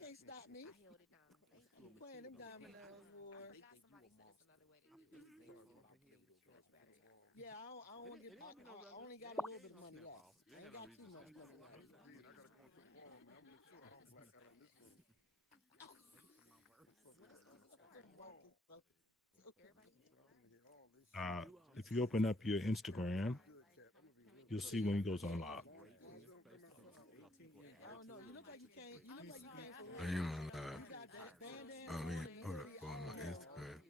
can't stop me. I'm playing them dominoes, boy. Yeah, I don't want to get. I only got a little bit of money left. I ain't got too much money left. Uh, if you open up your Instagram, you'll see when he goes on live. I don't know. You look like you came. You look like you came for I real. am on live. You got that I bandana mean, on, and you hold look up, be go on all my all. Instagram.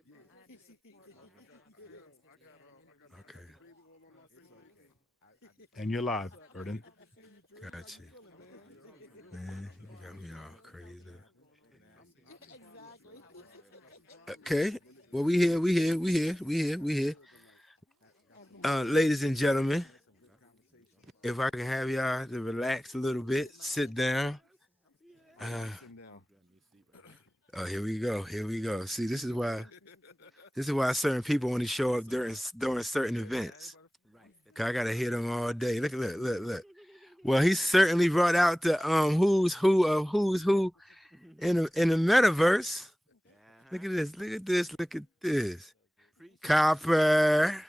Okay, And you're live, Burden. How got you you. feeling, man? Man, you got me all crazy. Exactly. Okay, well, we here. Ladies and gentlemen, if I can have y'all to relax a little bit, sit down. Uh, oh, here we go. See, this is why certain people only show up during certain events. 'Cause I gotta hear them all day. Look. Well, he certainly brought out the who's who of who's who in the metaverse. Look at this, look at this, look at this. Copper,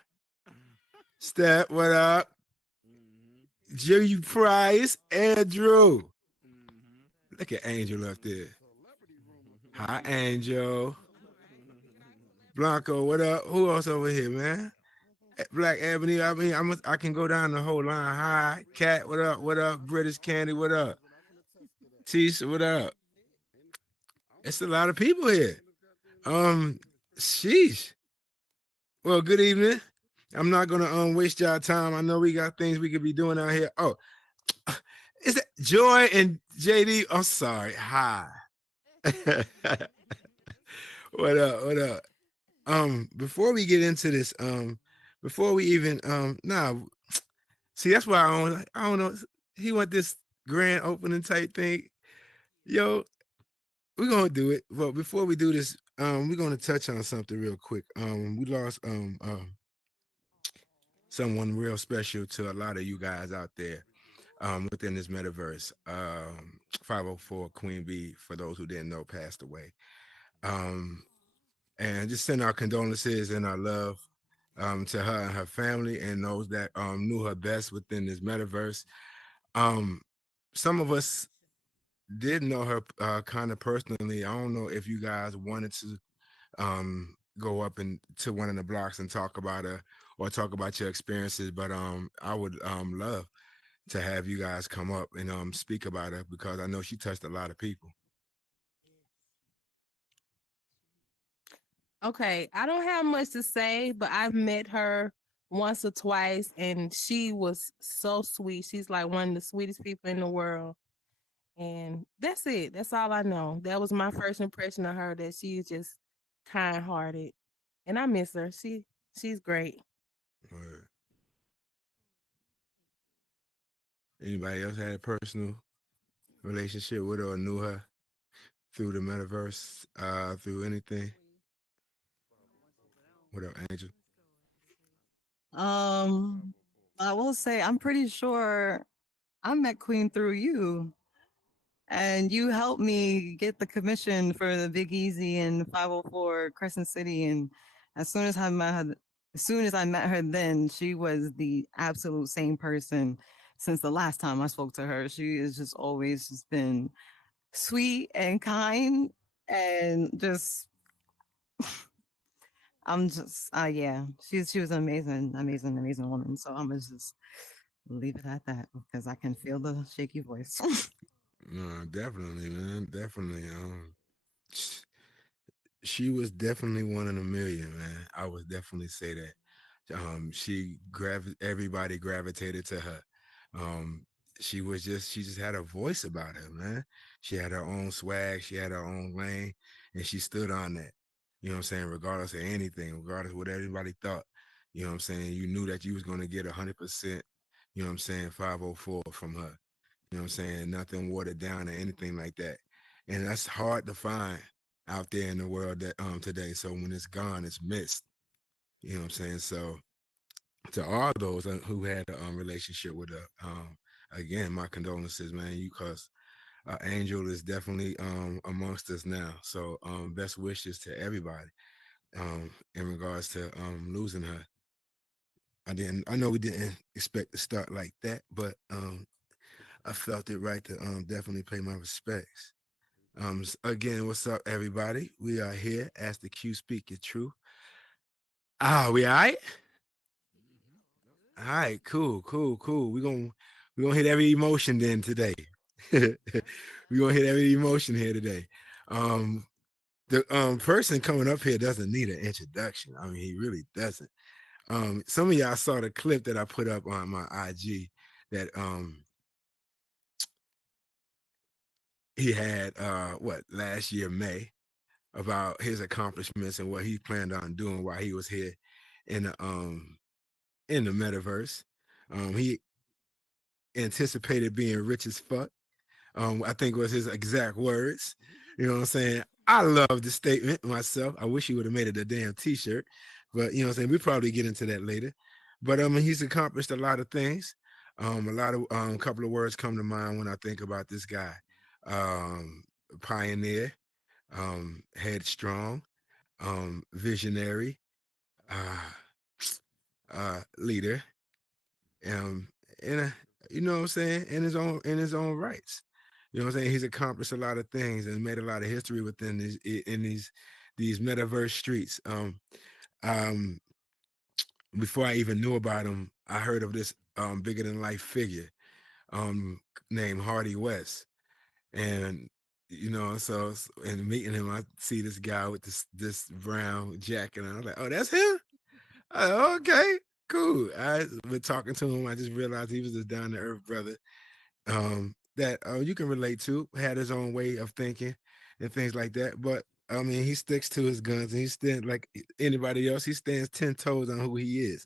Step, what up? Jimmy Price, Andrew. Look at Angel up there. Hi, Angel. Blanco, what up? Who else over here, man? Black Ebony. I mean, I can go down the whole line. Hi, Cat. What up? What up? British Candy. What up? Tisha. What up? It's a lot of people here. Sheesh. Well, good evening. I'm not gonna waste y'all time. I know we got things we could be doing out here. Oh, is that Joy and JD? I'm sorry. Hi. What up? What up? Before we get into this, before we even nah, see that's why I don't know. He want this grand opening type thing. Yo, we're gonna do it. But before we do this, we're gonna touch on something real quick. We lost someone real special to a lot of you guys out there within this metaverse. 504 Queen B, for those who didn't know, passed away. Um, and just send our condolences and our love to her and her family and those that knew her best within this metaverse. Um, some of us did know her kind of personally. I don't know if you guys wanted to go up and to one of the blocks and talk about her or talk about your experiences, but I would love to have you guys come up and speak about her because I know she touched a lot of people. Okay, I don't have much to say, but I've met her once or twice and she was so sweet. She's like one of the sweetest people in the world. And that's it. That's all I know. That was my first impression of her, that she's just kind hearted. And I miss her. She's great. Or anybody else had a personal relationship with her or knew her through the metaverse, through anything? What up, Angel? Um, I will say I'm pretty sure I met Queen through you, and you helped me get the commission for the Big Easy and 504 Crescent City. And as soon as I met her, as soon as I met her, then she was the absolute same person since the last time I spoke to her. She has just always just been sweet and kind and just I'm just yeah, she was an amazing woman. So I'm gonna just leave it at that because I can feel the shaky voice. No, definitely, man. Definitely. She was definitely one in a million, man. I would definitely say that. Everybody gravitated to her. Um, she just had a voice about her, man. She had her own swag, she had her own lane, and she stood on that. You know what I'm saying? Regardless of anything, regardless of what everybody thought. You know what I'm saying? You knew that you was gonna get 100%, you know what I'm saying, 504 from her. You know what I'm saying? Nothing watered down or anything like that. And that's hard to find out there in the world that today. So when it's gone, it's missed. You know what I'm saying? So to all those who had a relationship with her, again, my condolences, man. You cause Angel is definitely amongst us now. So best wishes to everybody in regards to losing her. I know we didn't expect to start like that, but I felt it right to definitely pay my respects. Again, what's up, everybody? We are here. Ask the Q, speak your truth. We all right? All right, cool. We're gonna hit every emotion then today. We're gonna hit every emotion here today. The person coming up here doesn't need an introduction. I mean, he really doesn't. Some of y'all saw the clip that I put up on my IG that he had last year May about his accomplishments and what he planned on doing while he was here in the metaverse. He anticipated being rich as fuck. I think was his exact words. You know what I'm saying? I love the statement myself. I wish he would have made it a damn t-shirt, but you know what I'm saying? We probably get into that later. But he's accomplished a lot of things. A couple of words come to mind when I think about this guy. Pioneer, headstrong, visionary, leader, and you know what I'm saying, in his own rights. You know what I'm saying? He's accomplished a lot of things and made a lot of history within these metaverse streets. Before I even knew about him, I heard of this bigger than life figure named Hardy West. And you know, so in meeting him, I see this guy with this brown jacket, and I was like, "Oh, that's him." Okay, cool. I've been talking to him. I just realized he was a down to earth brother that you can relate to. Had his own way of thinking and things like that. But I mean, he sticks to his guns, and he stands like anybody else. He stands 10 toes on who he is.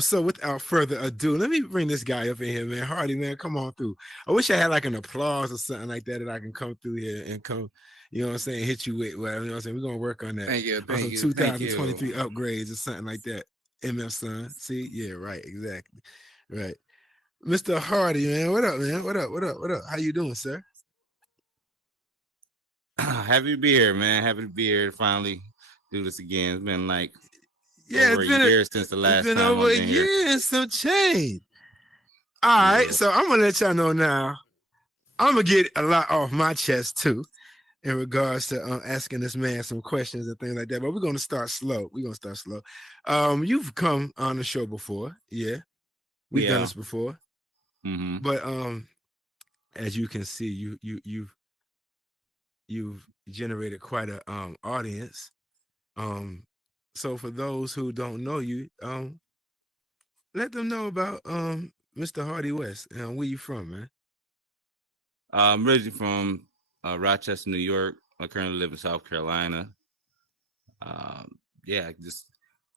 So without further ado, let me bring this guy up in here, man. Hardy, man, come on through. I wish I had like an applause or something like that I can come through here and come, you know what I'm saying, hit you with. Well, you know what I'm saying, we're gonna work on that. Thank you. On some 2023 upgrades or something like that. MF son. See, yeah, right, exactly, right. Mr. Hardy, man, what up, man? What up? How you doing, sir? Happy to be here, man. Happy to be here to finally do this again. It's been like over a year since the last time. It's been over a year and some change. All right, so I'm gonna let y'all know now. I'm gonna get a lot off my chest too, in regards to asking this man some questions and things like that. But we're gonna start slow. You've come on the show before, yeah. We've done this before. Mm-hmm. But as you can see, you've generated quite a audience. So for those who don't know you, let them know about Mr. Hardy West and where you from, man. I'm originally from Rochester, New York. I currently live in South Carolina. I just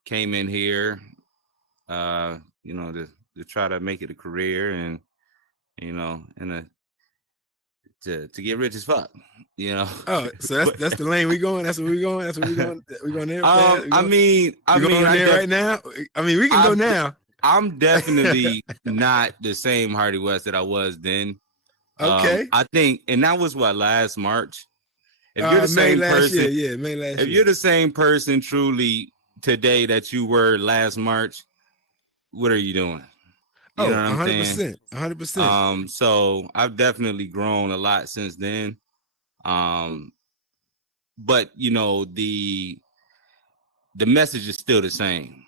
came in here, you know, to try to make it a career and, you know, to get rich as fuck, you know. Oh, so that's the lane we going. That's where we going. We're going there. I mean, right now. I mean, we can go now. I'm definitely not the same Hardy West that I was then. Okay. I think, and that was last March. If you're the same person, May last if you're the same person truly today that you were last March, what are you doing? You know what I'm 100%, 100%. So I've definitely grown a lot since then. But you know, the message is still the same.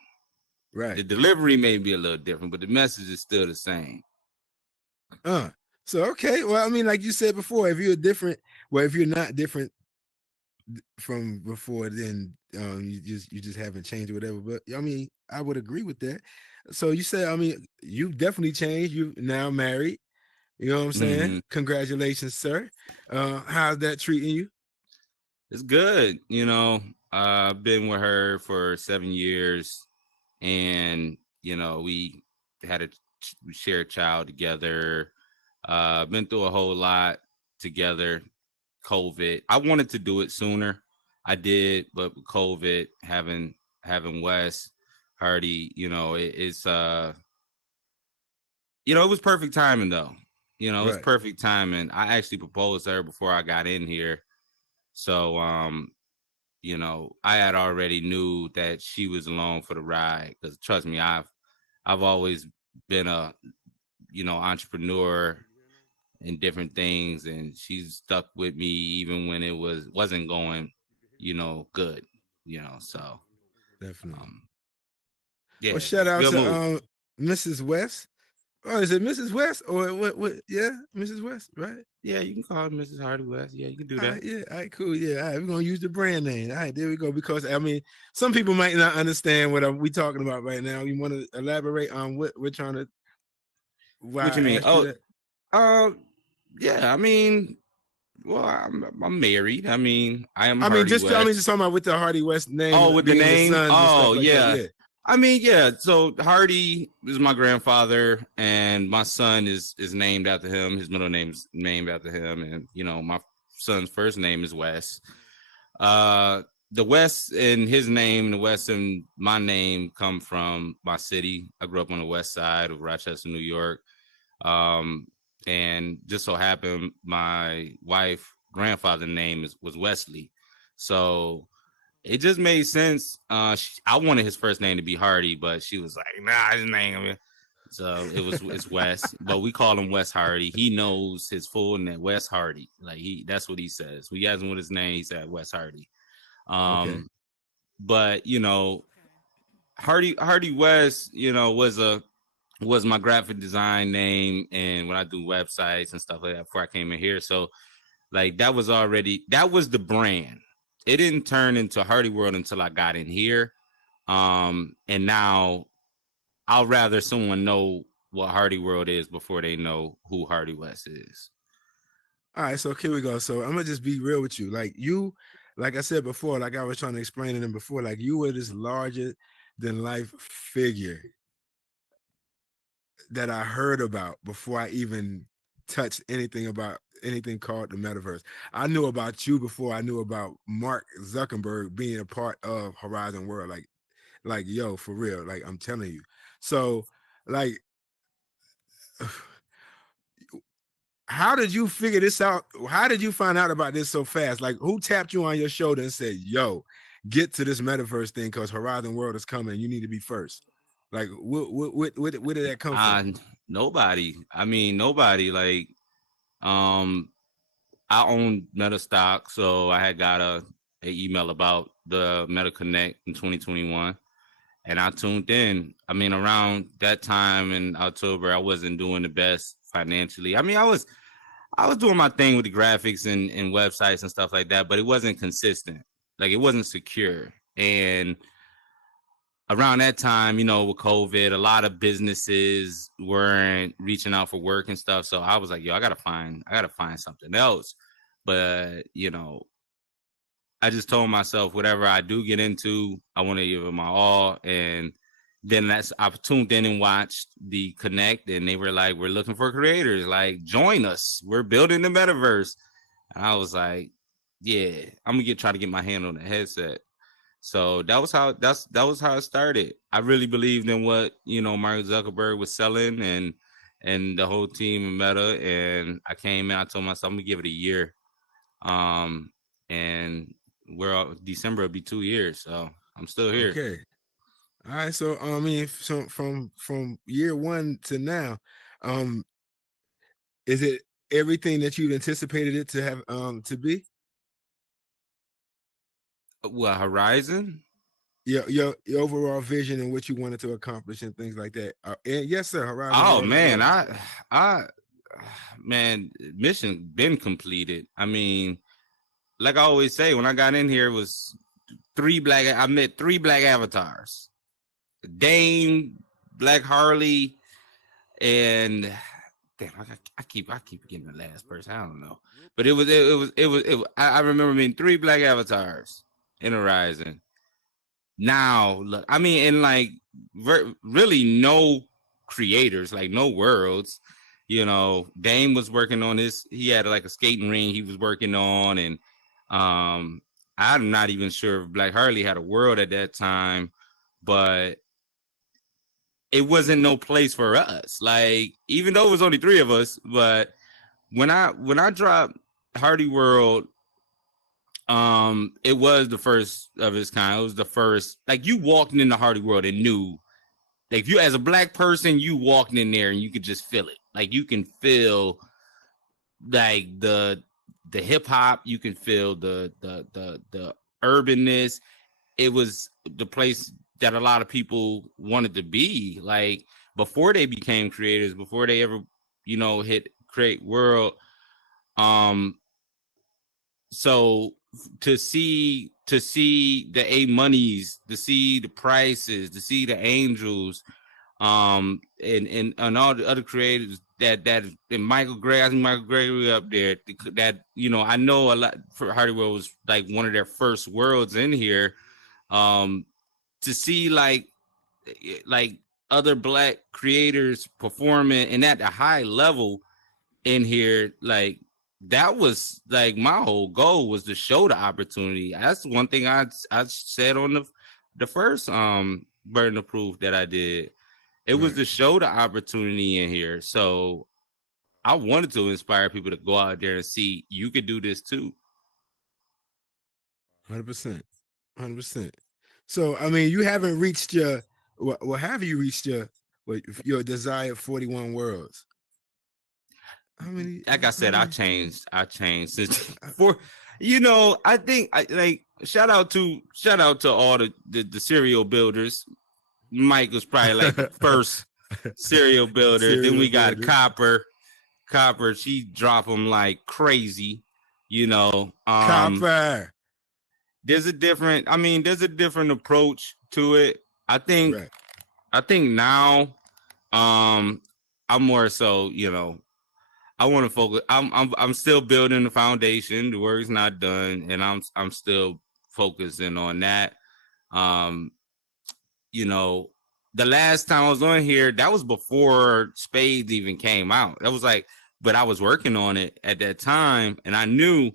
Right. The delivery may be a little different, but the message is still the same. So okay. Well, I mean, like you said before, if you're not different from before, then you just haven't changed or whatever. But I mean, I would agree with that. So you say, I mean, you've definitely changed. You're now married. You know what I'm saying? Mm-hmm. Congratulations, sir. How's that treating you? It's good. You know, I've been with her for 7 years, and you know, we shared a child together. Been through a whole lot together. COVID. I wanted to do it sooner. I did, but with COVID, having Wes Hardy, you know, it's you know, it was perfect timing though. You know, it's Right. perfect timing. I actually proposed to her before I got in here. So, you know, I had already knew that she was along for the ride because trust me, I've always been a, you know, entrepreneur in different things, and she's stuck with me even when it wasn't going, you know, good, you know. So, Definitely. Yeah, Well, shout out good to move. Mrs. West. Oh, is it Mrs. West or what? Yeah, Mrs. West, right? Yeah, you can call her Mrs. Hardy West. Yeah, you can do All right, that. yeah, all right, cool. Yeah, all right, we're gonna use the brand name. All right, there we go. Because I mean, some people might not understand what we talking about right now. You want to elaborate on what we're trying to? Why What you I mean? asked you Oh, that? yeah. I mean, well, I'm married. I mean, I am I mean, Hardy just West. talking about with the Hardy West name Oh, with the being your name? sons and Oh, stuff like that. yeah. Yeah. I mean, yeah. So Hardy is my grandfather, and my son is named after him. His middle name's named after him, and you know, my son's first name is Wes. The West in his name, and the West in my name, come from my city. I grew up on the west side of Rochester, New York. And just so happened, my wife grandfather's name was Wesley, so it just made sense. I wanted his first name to be Hardy, but she was like, "Nah, his name." So it's Wes, but we call him Wes Hardy. He knows his full name, Wes Hardy. Like that's what he says. We asked him what his name. He said Wes Hardy. Okay. But you know, Hardy West, you know, was my graphic design name, and when I do websites and stuff like that before I came in here. So like that was the brand. It didn't turn into Hardy World until I got in here. And now I'll rather someone know what Hardy World is before they know who Hardy West is. All right, so here we go. So I'm gonna just be real with you. Like you, like I said before, like I was trying to explain to them before, like you were this larger than life figure that I heard about before I even touched anything about anything called the metaverse. I knew about you before I knew about Mark Zuckerberg being a part of Horizon World. Like yo, for real. Like I'm telling you. So, like, how did you figure this out? How did you find out about this so fast? Like, who tapped you on your shoulder and said, "Yo, get to this metaverse thing because Horizon World is coming. You need to be first." Like, where did that come from? Nobody. I mean, nobody. Like, I own Meta stock, so I had got a email about the Meta Connect in 2021, and I tuned in. I mean, around that time in October, I wasn't doing the best financially. I mean, I was doing my thing with the graphics and websites and stuff like that, but it wasn't consistent. Like it wasn't secure. And around that time, you know, with COVID, a lot of businesses weren't reaching out for work and stuff. So I was like, yo, I gotta find something else. But you know, I just told myself whatever I do get into, I want to give it my all. And then I tuned in and watched the Connect, and they were like, we're looking for creators, like join us. We're building the metaverse. And I was like, yeah, I'm gonna try to get my hand on the headset. So that was how it started. I really believed in what, you know, Mark Zuckerberg was selling and the whole team of Meta. And I came in, I told myself I'm gonna give it a year. And December will be 2 years, so I'm still here. Okay. All right. So I mean, so from year one to now, is it everything that you've anticipated it to have to be? Well, Horizon. Your overall vision and what you wanted to accomplish and things like that. And yes, sir. Horizon. Oh World man, as well. man, mission been completed. I mean, like I always say, when I got in here, it was I met 3 black avatars: Dame, Black Harley, and damn, I keep getting the last person. I don't know, but it was. I remember being 3 black avatars in Horizon. Now, look, I mean, and like really no creators, like no worlds. You know, Dame was working on this. He had like a skating ring he was working on, and I'm not even sure if Black Harley had a world at that time, but it wasn't no place for us. Like, even though it was only 3 of us, but when I dropped Hardy World, it was the first of its kind. It was the first, like, you walked into Hardy World and knew, like, if you as a black person, you walked in there and you could just feel it. Like, you can feel like the hip hop, you can feel the urbanness. It was the place that a lot of people wanted to be, like, before they became creators, before they ever, hit Create World. So to see the A Monies, to see the Prices, to see the Angels, and all the other creators that and Michael Gray, I think Michael Gregory up there, that I know a lot. For Hardy World was like one of their first worlds in here. To see like other black creators performing and at a high level in here, like, that was like my whole goal, was to show the opportunity. That's one thing I said on the first Burden of Proof that I did. It was to show the opportunity in here. So I wanted to inspire people to go out there and see you could do this too. 100%. 100%. So, I mean, you haven't reached your, well, have you reached your desired 41 worlds? How many? Like I said, I changed since for, I think shout out to all the serial builders. Mike was probably like the first serial builder. Then we got Copper. She drop them like crazy, Copper. There's a different approach to it. I think now, I'm more so, I want to focus. I'm still building the foundation. The work's not done, and I'm still focusing on that. The last time I was on here, that was before Spades even came out. That was like, but I was working on it at that time, and I knew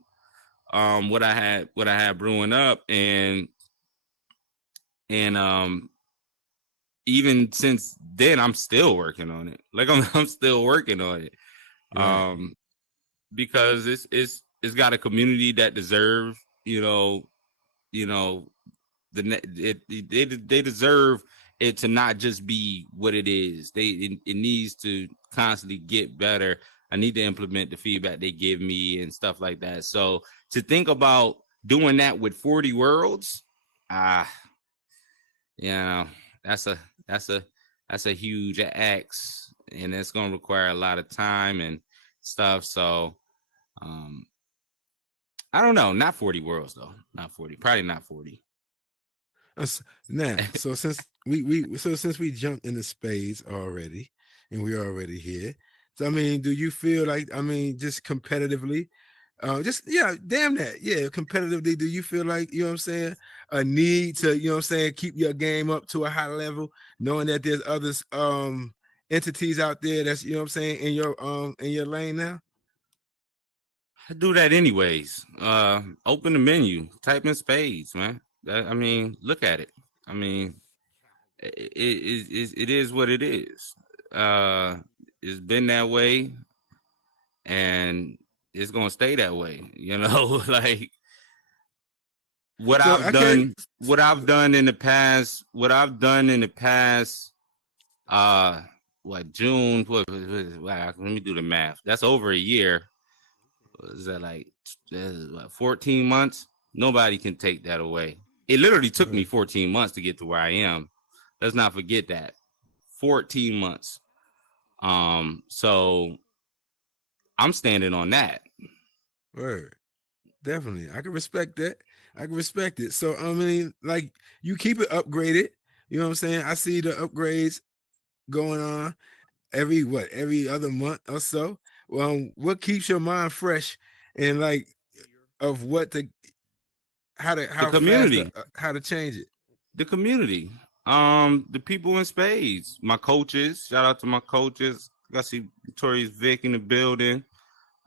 what I had brewing up, and even since then, I'm still working on it. Like, I'm still working on it. Right. Because it's got a community that deserve, they deserve it to not just be what it is. It needs to constantly get better. I need to implement the feedback they give me and stuff like that. So to think about doing that with 40 worlds, that's a huge ask, and it's going to require a lot of time and stuff. So, I don't know. Not 40 worlds though. Not 40. Probably not 40. Now, so since we jumped into Spades already, and we're already here. So, I mean, do you feel like, just competitively, competitively, do you feel like, a need to, keep your game up to a high level, knowing that there's others, entities out there that's, in your lane now? I do that anyways. Open the menu, type in Spades, man. Look at it. It is what it is. It's been that way, and it's gonna stay that way. Like what I've done in the past. June? Let me do the math. That's over a year. Is that like 14 months? Nobody can take that away. It literally took me 14 months to get to where I am. Let's not forget that. 14 months. So I'm standing on that. Word. Definitely. I can respect that. I can respect it. So, like, you keep it upgraded. You know what I'm saying? I see the upgrades going on every other month or so. What keeps your mind fresh and like of how to change it? The community. The people in Spades, my coaches. Shout out to my coaches. I got see Notorious Vic in the building.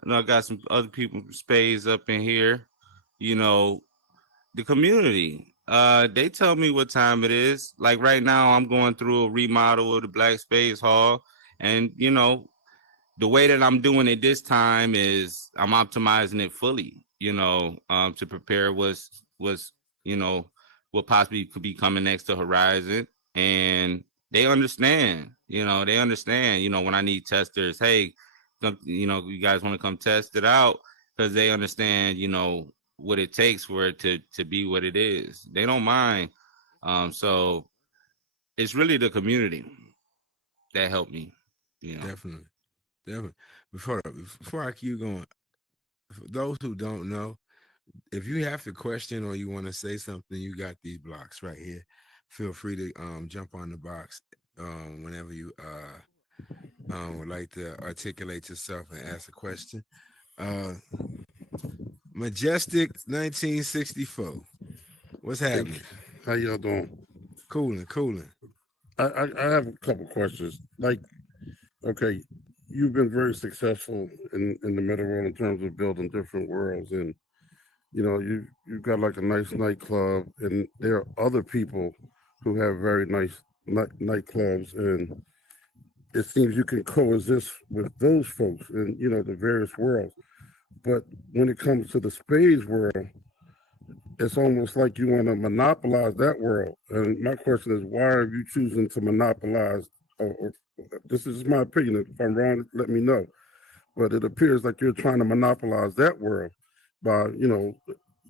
I know I got some other people from Spades up in here. The community. They tell me what time it is. Like right now, I'm going through a remodel of the Black Space Hall, and you know, the way that I'm doing it this time is I'm optimizing it fully. To prepare was you know what possibly could be coming next to Horizon, and they understand. They understand. When I need testers, hey, you guys want to come test it out, because they understand. What it takes for it to be what it is. They don't mind. So it's really the community that helped me. Definitely. Before I keep going, for those who don't know, if you have to question or you want to say something, you got these blocks right here. Feel free to jump on the box whenever you would like to articulate yourself and ask a question. Majestic 1964. What's happening? How y'all doing? Cooling. I have a couple questions. Like, okay, you've been very successful in the meta world in terms of building different worlds, and you've got like a nice nightclub, and there are other people who have very nice nightclubs, and it seems you can coexist with those folks in the various worlds. But when it comes to the spades world, it's almost like you want to monopolize that world. And my question is, why are you choosing to monopolize? Or this is my opinion. If I'm wrong, let me know. But it appears like you're trying to monopolize that world by,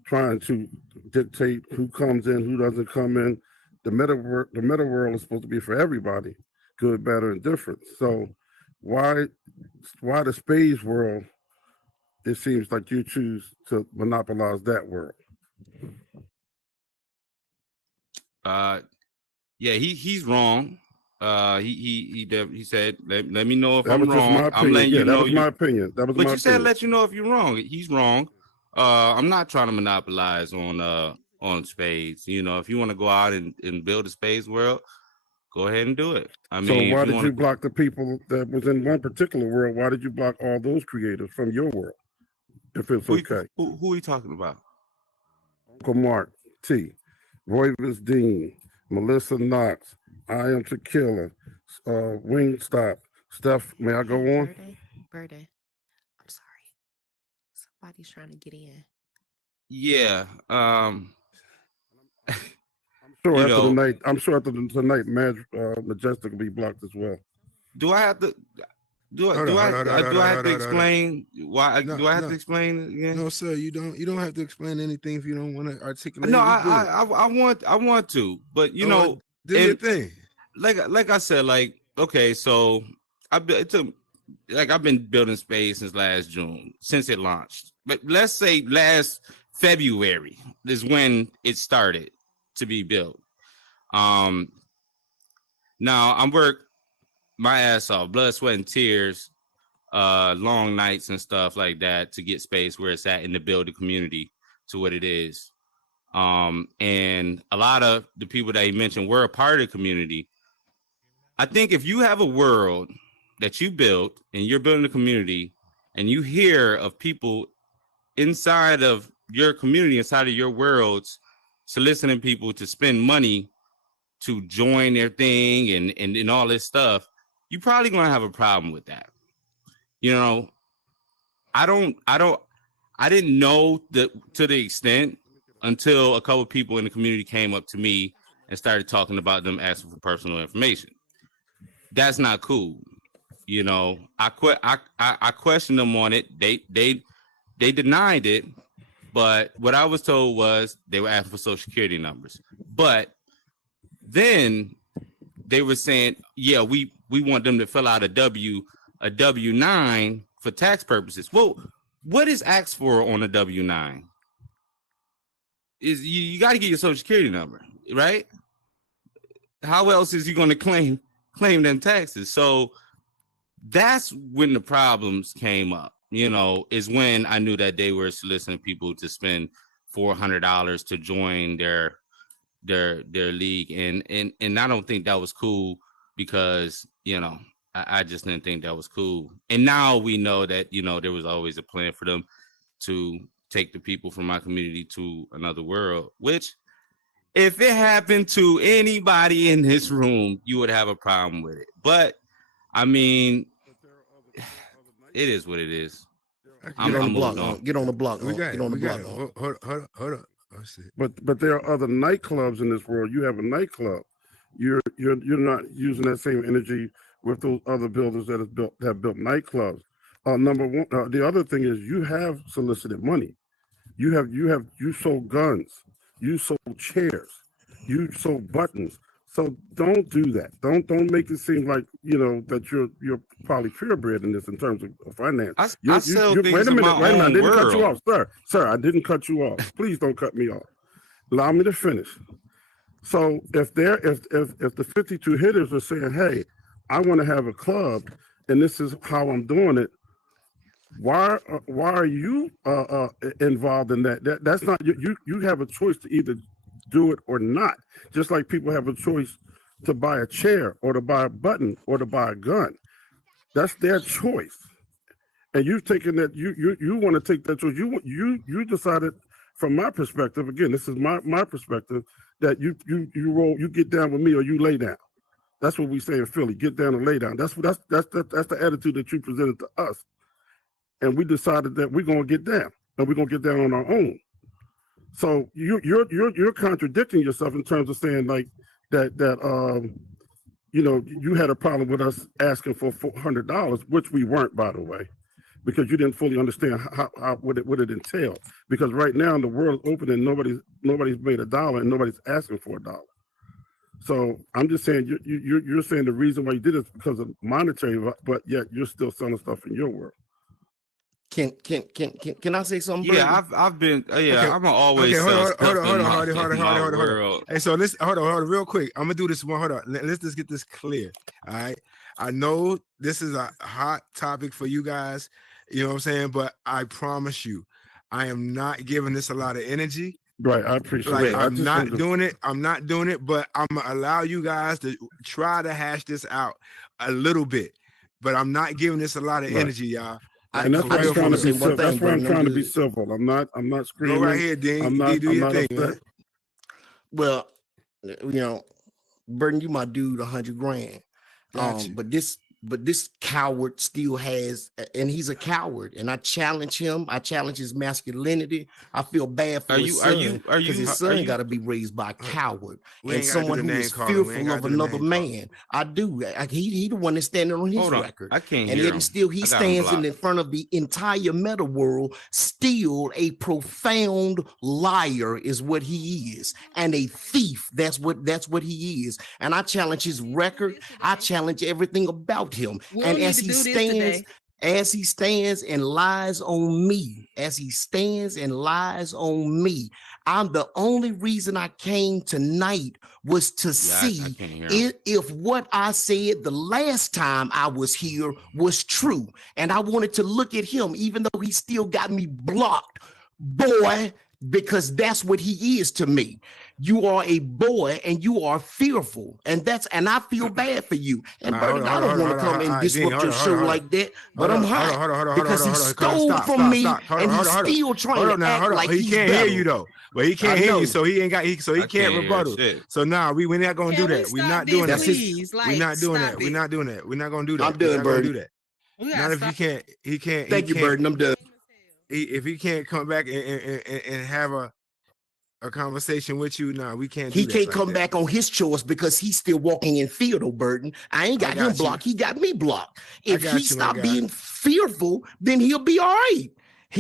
trying to dictate who comes in, who doesn't come in. The meta world is supposed to be for everybody, good, better, and different. So why the spades world? It seems like you choose to monopolize that world. Yeah, he's wrong. He said, let me know if That I'm was just my wrong. I'm opinion. letting Yeah, you that know. was my opinion. That was But my you said opinion. let you know if you're wrong. He's wrong. I'm not trying to monopolize on spades. If you want to go out and build a spades world, go ahead and do it. I So mean, why did you block the people that was in one particular world? Why did you block all those creators from your world? If it's okay. Who are you talking about? Uncle Mark T, Royvis Dean, Melissa Knox, I Am Tequila, Wingstop, Steph. May I go on? Birthday. I'm sorry. Somebody's trying to get in. Yeah. I'm sure after tonight, Majestic will be blocked as well. Do I have to? Do I have to explain why? Do I have to explain it again? No, sir. You don't have to explain anything if you don't want to articulate. No, I want to, but do your thing. Like I said, okay, so I've been building space since last June, since it launched. But let's say last February is when it started to be built. Now I'm work my ass off, blood, sweat, and tears, long nights and stuff like that to get space where it's at and to build the community to what it is. And a lot of the people that he mentioned were a part of the community. I think if you have a world that you built and you're building a community and you hear of people inside of your community, inside of your worlds, soliciting people to spend money to join their thing and all this stuff, you're probably going to have a problem with that. I didn't know that to the extent until a couple of people in the community came up to me and started talking about them asking for personal information. That's not cool. I questioned them on it. They denied it, but what I was told was they were asking for social security numbers. But then they were saying, yeah, we want them to fill out a W-9 for tax purposes. Well, what is asked for on a W-9? Is you got to get your social security number, right? How else is you going to claim them taxes? So that's when the problems came up, is when I knew that they were soliciting people to spend $400 to join their league. And I don't think that was cool because, I just didn't think that was cool. And now we know that, there was always a plan for them to take the people from my community to another world, which if it happened to anybody in this room, you would have a problem with it. But I mean, it is what it is. Get on the I'm block. moving on. Get on the block. We got Get it. on the We got block. it. Hold up. Oh, shit. But there are other nightclubs in this world. You have a nightclub. You're not using that same energy with those other builders that have built nightclubs. Number one, the other thing is you have solicited money. You sold guns, you sold chairs, you sold buttons. So don't do that. Don't make it seem like that you're probably purebred in this in terms of finance. I sell things wait a in minute, my I own didn't cut you world. off, sir. I didn't cut you off. Please don't cut me off. Allow me to finish. So if the 52 hitters are saying, hey, I want to have a club and this is how I'm doing it, why are you involved in that? That's not you have a choice to either do it or not. Just like people have a choice to buy a chair or to buy a button or to buy a gun. That's their choice. And you've taken that you want to take that choice. You decided, from my perspective, again, this is my perspective, that you get down with me or you lay down. That's what we say in Philly, get down and lay down. That's the attitude that you presented to us. And we decided that we're gonna get down and we're gonna get down on our own. So you're contradicting yourself in terms of saying like that you had a problem with us asking for $400, which we weren't, by the way, because you didn't fully understand what it entailed. Because right now the world is open and nobody's made $1 and nobody's asking for $1. So I'm just saying you're saying the reason why you did it is because of monetary, but yet you're still selling stuff in your world. Can I say something? Yeah, Brandon? I've been. Yeah, Okay. I'm gonna always. Okay, sell hold stuff on, in my hold on. world. Hey, so let's hold on, real quick. I'm gonna do this one. Hold on. Let's just get this clear. All right. I know this is a hot topic for you guys. You know what I'm saying? But I promise you, I am not giving this a lot of energy. Right, I appreciate Like it. I'm not doing it. I'm not doing it. But I'm gonna allow you guys to try to hash this out a little bit. But I'm not giving this a lot of Right. energy, y'all. And that's why I'm trying to be civil. That's why I'm Brandon. trying to be civil. I'm not screaming. Go right here, Dean. I'm not. Do I'm your not thing, upset. man. Well, Burton, you my dude, 100 grand. Got you. But this coward still has, and he's a coward. And I challenge him. I challenge his masculinity. I feel bad for his son. Because his son got to be raised by a coward We and ain't gotta do someone the who name is calling. We ain't fearful gotta of do the another name calling. man. I do. He the one that's standing on his Hold on, record. I can't And hear yet him. still he I got him stands blocked. in front of the entire meta world, still a profound liar is what he is, and a thief. That's what he is. And I challenge his record. I challenge everything about him. We And don't need as to he do this stands, today. as he stands and lies on me, I'm the only reason I came tonight was to I see can't hear him. if what I said the last time I was here was true. And I wanted to look at him, even though he still got me blocked, boy, because that's what he is to me. You are a boy and you are fearful. And I feel bad for you. And Bernie, I don't want to come and disrupt your show like that, but I'm hot because he stole from me and he's still trying to act like he he's can't better. hear you though. But he can't I hear know. you, so he ain't got. So he I can't hear rebuttal. shit. So we're not gonna do that. We're not doing that. Please, We're not doing that. stop We're it. not doing that. We're not gonna do that. I'm done, We're not gonna Bernie. do that. We Not gotta if he stop. can't. He can't. Thank you, can't- Burden. I'm done. If he can't come back and have a conversation with you, we can't. He do that can't like come that. back on his choice because he's still walking in fear, though, Burden. I ain't got I got him you. blocked. He got me blocked. If got he you, my stop guy. being fearful, then he'll be all right.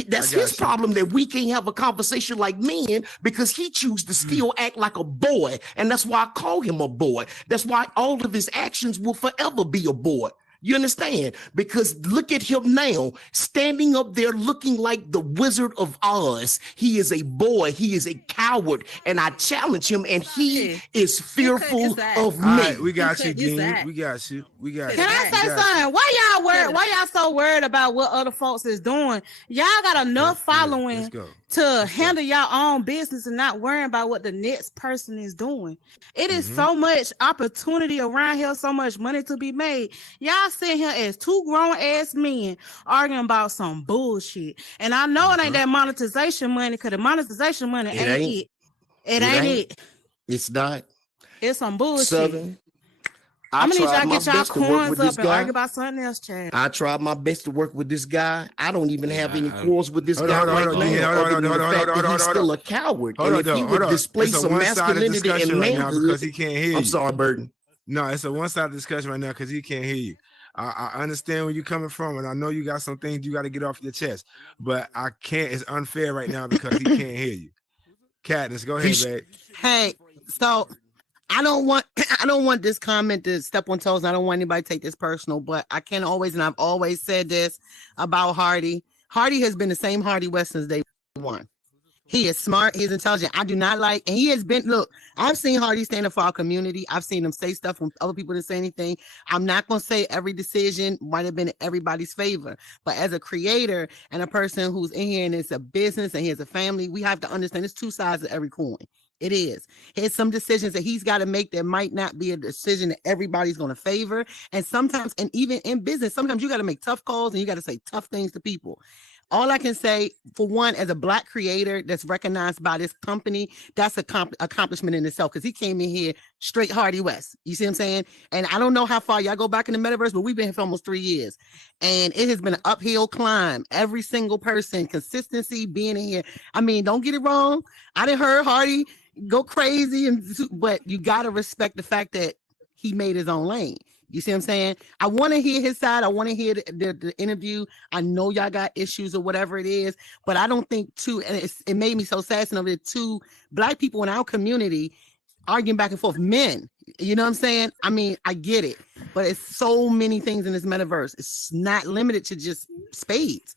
That's got his you. problem that we can't have a conversation like men because he chooses to still act like a boy. And that's why I call him a boy. That's why all of his actions will forever be a boy. You understand? Because look at him now, standing up there looking like the Wizard of Oz. He is a boy. He is a coward. And I challenge him, and he is fearful his ass. of me. All right, we got He you, cut his Dean. act. We got you. We got you. Can I We say got you. something? Why y'all so worried about what other folks is doing? Y'all got enough Let's following go. to handle your own business and not worrying about what the next person is doing. It is so much opportunity around here, so much money to be made. Y'all sit here as two grown ass men arguing about some bullshit. And I know it ain't that monetization money, because the monetization money It ain't ain't. it. It ain't it. It's not. It's some bullshit. Southern. I'm gonna need tried y'all my get y'all best to work coins with up this and guy. argue about something else, Chad. I tried my best to work with this guy. I don't even have any Yeah. quarrels with this Hold guy on, hold right on, now. yeah, hold on, other than hold the on, fact hold on, that he's hold on, still hold a coward. Hold And on, if he though, would hold on. display It's a some one-sided masculinity discussion and right now manhood, because he can't hear you. I'm sorry, Burton. No, it's a one-sided discussion right now because he can't hear you. I understand where you're coming from, and I know you got some things you got to get off your chest, but I can't. It's unfair right now because he can't hear you. Katniss, go ahead, babe. Hey, so I don't want this comment to step on toes. I don't want anybody to take this personal, but I can always, and I've always said this about Hardy. Hardy has been the same Hardy West since day one. He is smart. He's intelligent. I do not like, and he has been, look, I've seen Hardy stand up for our community. I've seen him say stuff when other people didn't say anything. I'm not going to say every decision might have been in everybody's favor, but as a creator and a person who's in here and it's a business and he has a family, we have to understand there's two sides of every coin. It is. Here's some decisions that he's got to make that might not be a decision that everybody's going to favor. And sometimes, and even in business, sometimes you got to make tough calls and you got to say tough things to people. All I can say, for one, as a Black creator that's recognized by this company, that's an accomplishment in itself, because he came in here straight Hardy West. You see what I'm saying? And I don't know how far y'all go back in the metaverse, but we've been here for almost 3 years. And it has been an uphill climb. Every single person, consistency, being in here. I mean, don't get it wrong. I didn't heard Hardy go crazy, but you got to respect the fact that he made his own lane. You see what I'm saying? I want to hear his side. I want to hear the interview. I know y'all got issues or whatever it is, but I don't think and it made me so sad to know that two Black people in our community arguing back and forth, men. You know what I'm saying? I mean, I get it, but it's so many things in this metaverse. It's not limited to just spades.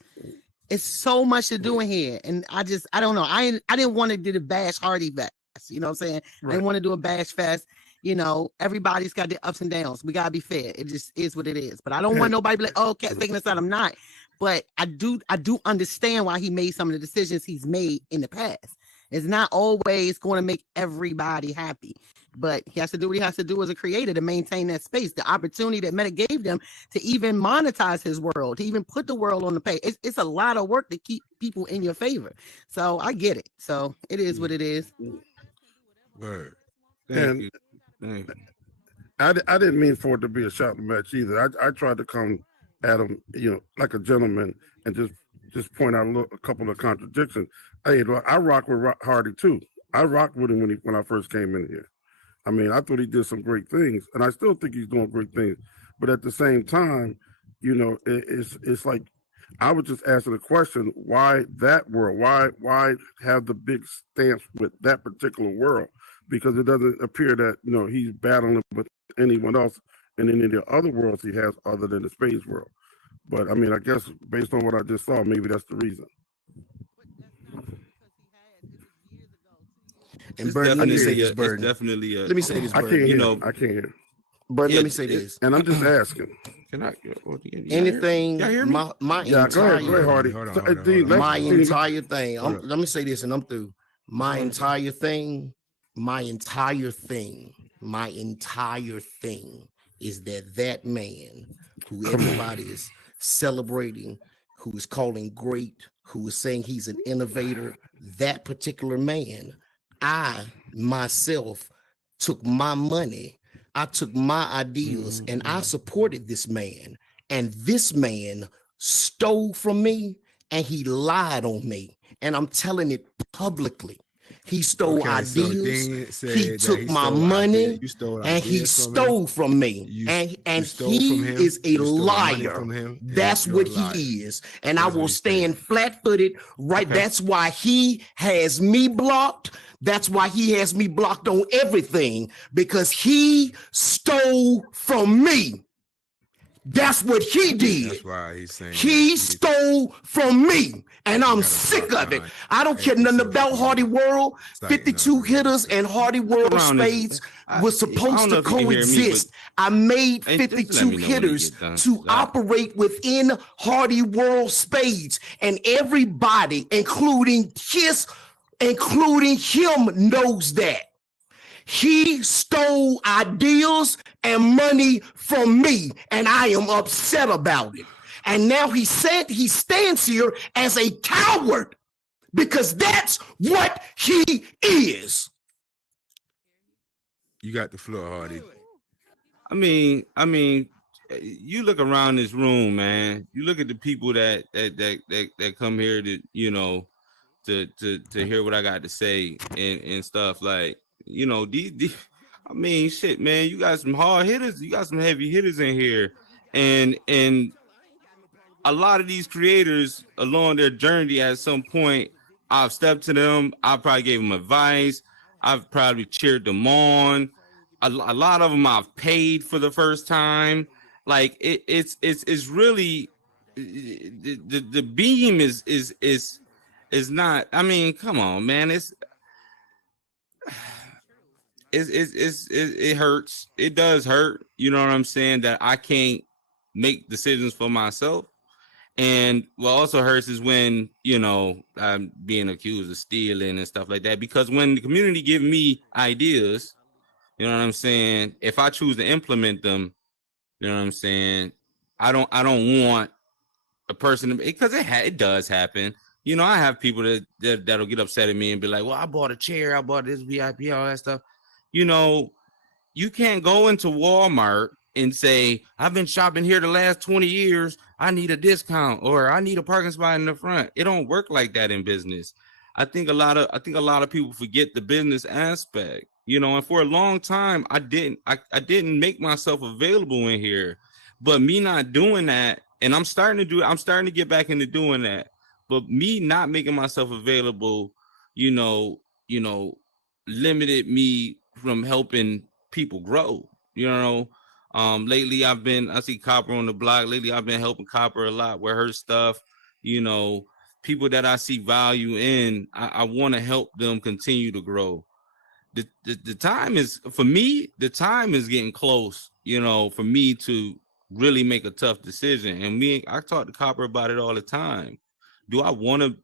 It's so much to do in here. And I don't know. I didn't want to do the bash Hardy fest. You know what I'm saying? Right. I didn't want to do a bash fest. You know, everybody's got their ups and downs. We gotta be fair. It just is what it is. But I don't want nobody to be like, oh, Cat's taking us out. I'm not. But I do understand why he made some of the decisions he's made in the past. It's not always going to make everybody happy. But he has to do what he has to do as a creator to maintain that space. The opportunity that Meta gave them to even monetize his world, to even put the world on the page. It's a lot of work to keep people in your favor. So I get it. So it is what it is. Word. And I didn't mean for it to be a shouting match either. I tried to come at him, you know, like a gentleman and just point out a couple of contradictions. Hey, I rock with Hardy too. I rocked with him when I first came in here. I mean, I thought he did some great things, and I still think he's doing great things. But at the same time, you know, it's like I was just asking the question: why that world? Why have the big stance with that particular world? Because it doesn't appear that, you know, he's battling with anyone else in any of the other worlds he has other than the space world. But I mean, I guess based on what I just saw, maybe that's the reason. And Burton, let me say this, Burton. Let me say this, Burton. I can't hear. Burton, let me say this. And I'm just asking. Can I? Anything? Y'all hear me? My go entire, ahead, Hardy. My entire thing. Let me say this, and I'm through. My entire thing is that man who everybody is celebrating, who is calling great, who is saying he's an innovator, that particular man, I myself took my money, I took my ideas, and I supported this man. And this man stole from me and he lied on me. And I'm telling it publicly. He stole ideas. He took my money, and he stole from me. And he is a liar. That's what he is. And I will stand flat-footed. Right. That's why he has me blocked. That's why he has me blocked on everything, because he stole from me. That's what he did. That's why he's saying he stole from me, and I'm sick of it. I don't care nothing about Hardy World. 52 hitters and Hardy World spades was supposed to coexist. I made 52 hitters to operate within Hardy World spades, and everybody, including him, knows that. He stole ideas and money from me, and I am upset about it. And now he stands here as a coward, because that's what he is. You got the floor, Hardy. I mean, you look around this room, man. You look at the people that come here to, you know, to hear what I got to say and stuff like, you know, I mean, shit, man. You got some hard hitters. You got some heavy hitters in here, and a lot of these creators along their journey at some point, I've stepped to them. I probably gave them advice. I've probably cheered them on. A lot of them I've paid for the first time. Like it's really the beam is not. I mean, come on, man. It hurts. It does hurt. You know what I'm saying? That I can't make decisions for myself. And what also hurts is when, you know, I'm being accused of stealing and stuff like that. Because when the community give me ideas, you know what I'm saying, if I choose to implement them, you know what I'm saying, I don't want a person to, because it does happen. You know, I have people that'll get upset at me and be like, well, I bought a chair, I bought this VIP, all that stuff. You know, you can't go into Walmart and say, I've been shopping here the last 20 years. I need a discount or I need a parking spot in the front. It don't work like that in business. I think a lot of people forget the business aspect, you know, and for a long time, I didn't make myself available in here, but me not doing that. And I'm starting to get back into doing that, but me not making myself available, you know, limited me from helping people grow, you know. Lately I see Copper on the block. Lately I've been helping Copper a lot with her stuff. You know, people that I see value in, I want to help them continue to grow. The time is, for me, the time is getting close, you know, for me to really make a tough decision. And I talk to Copper about it all the time. Do I want to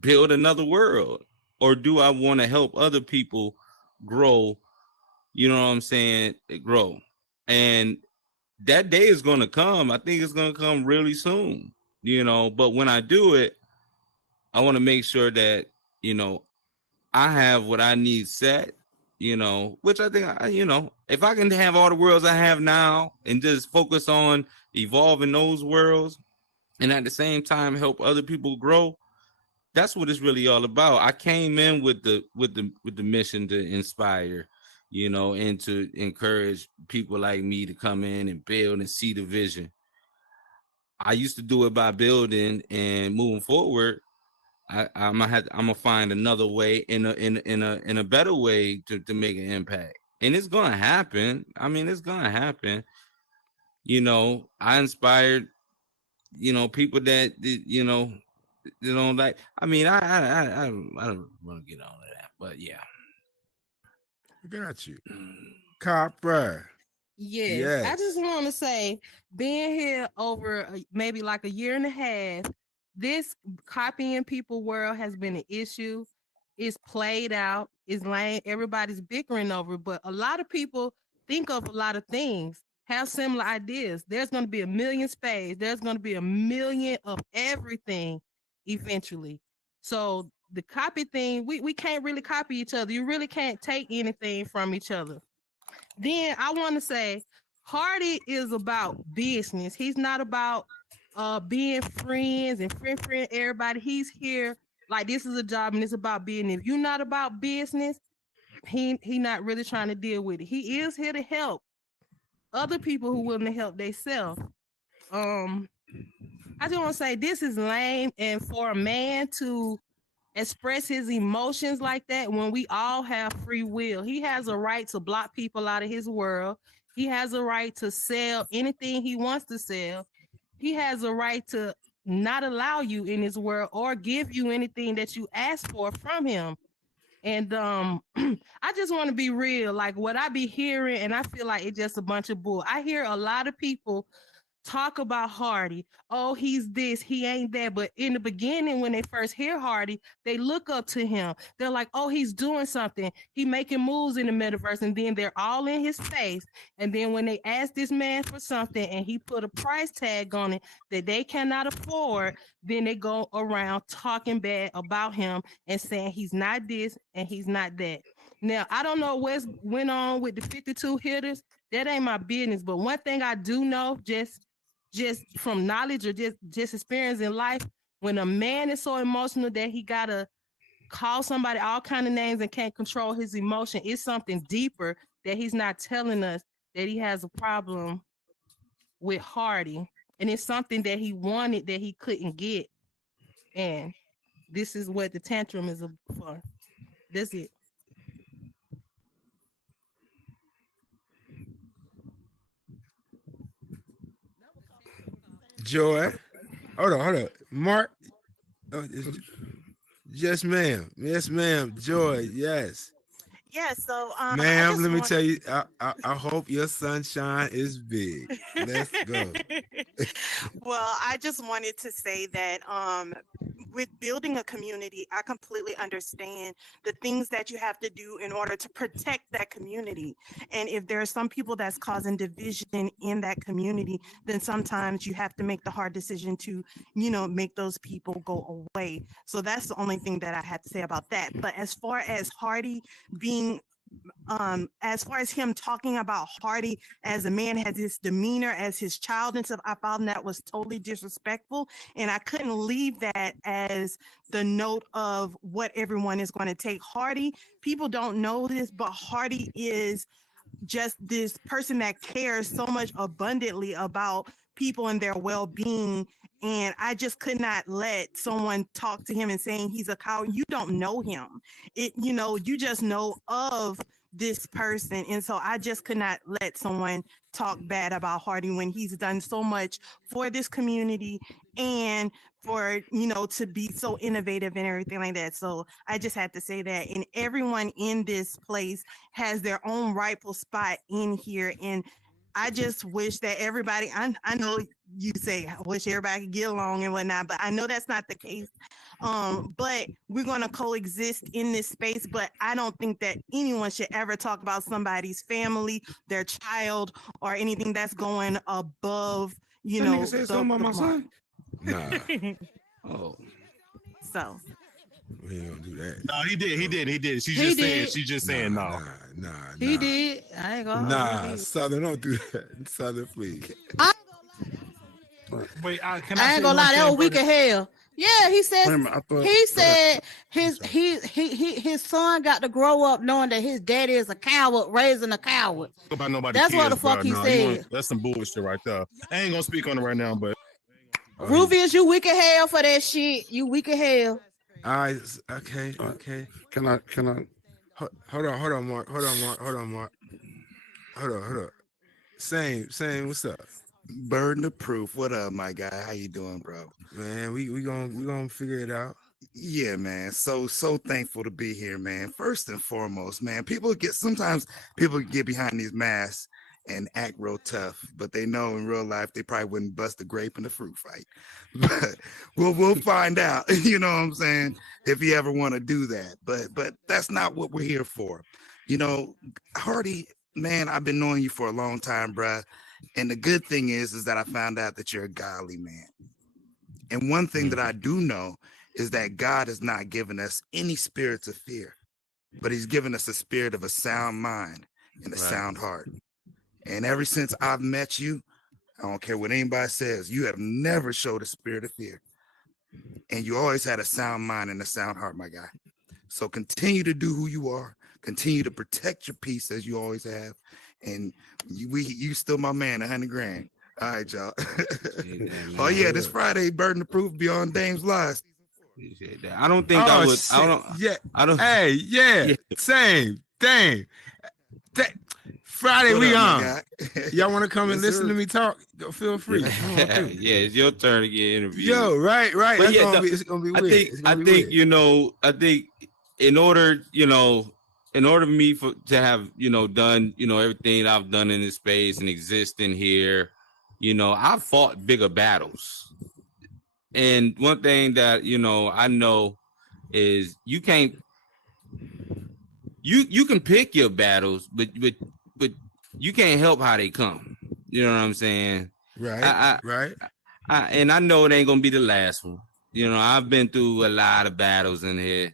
build another world, or do I want to help other people grow? You know what I'm saying? Grow. And that day is going to come. I think it's going to come really soon, you know, but when I do it, I want to make sure that, you know, I have what I need set, you know, which I think, you know, if I can have all the worlds I have now and just focus on evolving those worlds and at the same time help other people grow, that's what it's really all about. I came in with the mission to inspire, you know, and to encourage people like me to come in and build and see the vision. I used to do it by building, and moving forward, I'm gonna find another way, in a better way to make an impact, and it's gonna happen. I mean, it's gonna happen. You know, I inspired, you know, people that you know, you know, like, I mean, I don't want to get on to that, but yeah. Got you. Copper. Yes. I just want to say, being here over maybe like a year and a half, this copying people world has been an issue. It's played out. It's lame. Everybody's bickering over it, but a lot of people think of a lot of things, have similar ideas. There's going to be a million spades. There's going to be a million of everything eventually. So the copy thing, we can't really copy each other. You really can't take anything from each other. Then I want to say, Hardy is about business. He's not about being friends and friend everybody. He's here like this is a job and it's about business. If you're not about business, he not really trying to deal with it. He is here to help other people who willing to help themselves. I just want to say this is lame, and for a man to express his emotions like that when we all have free will. He has a right to block people out of his world. He has a right to sell anything he wants to sell. He has a right to not allow you in his world or give you anything that you ask for from him. And I just want to be real. Like what I be hearing, and I feel like it's just a bunch of bull. I hear a lot of people talk about Hardy. Oh, he's this, he ain't that. But in the beginning, when they first hear Hardy, they look up to him. They're like, oh, he's doing something. He making moves in the metaverse. And then they're all in his face. And then when they ask this man for something and he put a price tag on it that they cannot afford, then they go around talking bad about him and saying he's not this and he's not that. Now, I don't know what's went on with the 52 hitters. That ain't my business. But one thing I do know, just from knowledge or just experience in life, when a man is so emotional that he gotta call somebody all kind of names and can't control his emotion, it's something deeper that he's not telling us, that he has a problem with Hardy. And it's something that he wanted that he couldn't get. And this is what the tantrum is for. That's it. Joy. Hold on. Mark. Oh, yes, ma'am. Yes, ma'am. Joy, yes. Yeah, so Ma'am, let me tell you, I hope your sunshine is big. Let's go. well, I just wanted to say that with building a community, I completely understand the things that you have to do in order to protect that community. And if there are some people that's causing division in that community, then sometimes you have to make the hard decision to, make those people go away. So that's the only thing that I had to say about that. But as far as Hardy being as far as him talking about Hardy as a man, has his demeanor as his child and stuff, I found that was totally disrespectful. And I couldn't leave that as the note of what everyone is going to take. Hardy, people don't know this, but Hardy is just this person that cares so much abundantly about people and their well-being. And I just could not let someone talk to him and saying he's a coward. You don't know him. You just know of this person. And so I just could not let someone talk bad about Hardy when he's done so much for this community and for, to be so innovative and everything like that. So I just had to say that. And everyone in this place has their own rightful spot in here. And I just wish that everybody, I know you say, I wish everybody could get along and whatnot, but I know that's not the case. But we're going to coexist in this space. But I don't think that anyone should ever talk about somebody's family, their child, or anything that's going above, That nigga said something about my son? Nah. Oh. So. We ain't gonna do that. No, he did. She's just saying no. Nah. He did. I ain't gonna. Nah, Southern, don't do that. Southern, please. Wait, I ain't gonna lie, that was weak as hell. Yeah, he said. He said his son got to grow up knowing that his daddy is a coward, raising a coward. About nobody. That's what the fuck he said. That's some bullshit right there. I ain't gonna speak on it right now, but Ruvius, you weak as hell for that shit. You weak as hell. All right, okay. Can I? Hold on, Mark. Hold on. Same. What's up? Burden of proof. What up, my guy? How you doing, bro? Man, we gonna figure it out. Yeah, man. So thankful to be here, man. First and foremost, man. Sometimes people get behind these masks and act real tough, but they know in real life they probably wouldn't bust a grape in a fruit fight. But we'll find out. You know what I'm saying? If you ever want to do that, but that's not what we're here for. Hardy, man, I've been knowing you for a long time, bruh. And the good thing is that I found out that you're a godly man. And one thing that I do know is that God has not given us any spirits of fear, but he's given us a spirit of a sound mind and a sound heart. And ever since I've met you, I don't care what anybody says, you have never showed a spirit of fear. And you always had a sound mind and a sound heart, my guy. So continue to do who you are. Continue to protect your peace as you always have. And you still my man, $100,000. All right, y'all. Oh yeah, this Friday, Burden of Proof Beyond Dame's Lies. I don't think I would. Shit. I don't. Hey, yeah. Same thing. Friday, we on. Y'all want to come and listen to me talk? Go, feel free. Yeah, it's your turn to get interviewed. Yo, right. But It's gonna be weird. I think in order for me to have done everything I've done in this space and exist in here, I've fought bigger battles. And one thing that I know is you can pick your battles, but you can't help how they come. You know what I'm saying? Right. Right. And I know it ain't gonna be the last one. I've been through a lot of battles in here.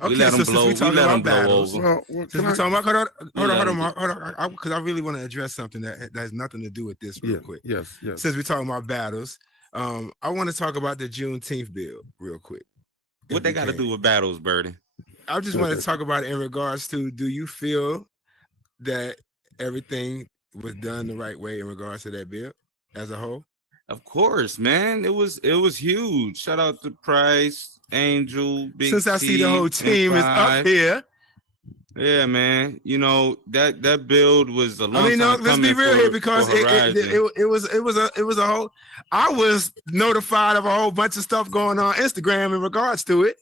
Okay, let so them since blow. we We talking let them about blow battles, over. since we talking about, hold let on, because I really want to address something that has nothing to do with this real quick. Yes. Since we're talking about battles, I want to talk about the Juneteenth bill real quick. What they got to do with battles, Birdie? I just want to talk about it in regards to, do you feel that everything was done the right way in regards to that bill as a whole? Of course, man. It was huge. Shout out to Price, Angel, Big Since I see the whole T, team is up M5. here. Yeah, man. You know that build was a long I mean, no, time let's be coming real for- here, because for Horizon. it was a whole. I was notified of a whole bunch of stuff going on Instagram in regards to it.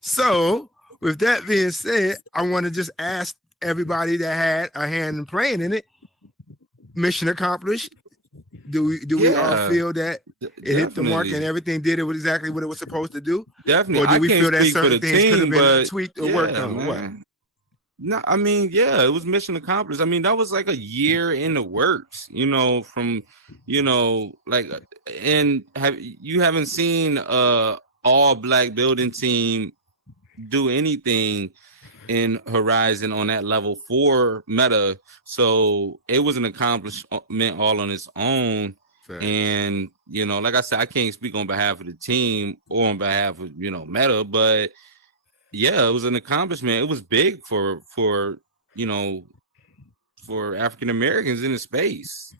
So, with that being said, I want to just ask everybody that had a hand in playing in it, mission accomplished. Do we all Yeah, feel that it hit the mark and definitely. everything did it exactly what it was supposed to do? Definitely. Or do I we can't feel that speak for certain the things could have team, been but tweaked or worked yeah, on? What? man. No, I mean, yeah, it was mission accomplished. I mean, that was like a year in the works, you know, from, you know, like, and haven't seen all black building team do anything in Horizon on that level for Meta. So it was an accomplishment all on its own. Fair. And, you know, like I said, I can't speak on behalf of the team or on behalf of, you know, Meta, but yeah, it was an accomplishment. It was big for you know, for African Americans in the space.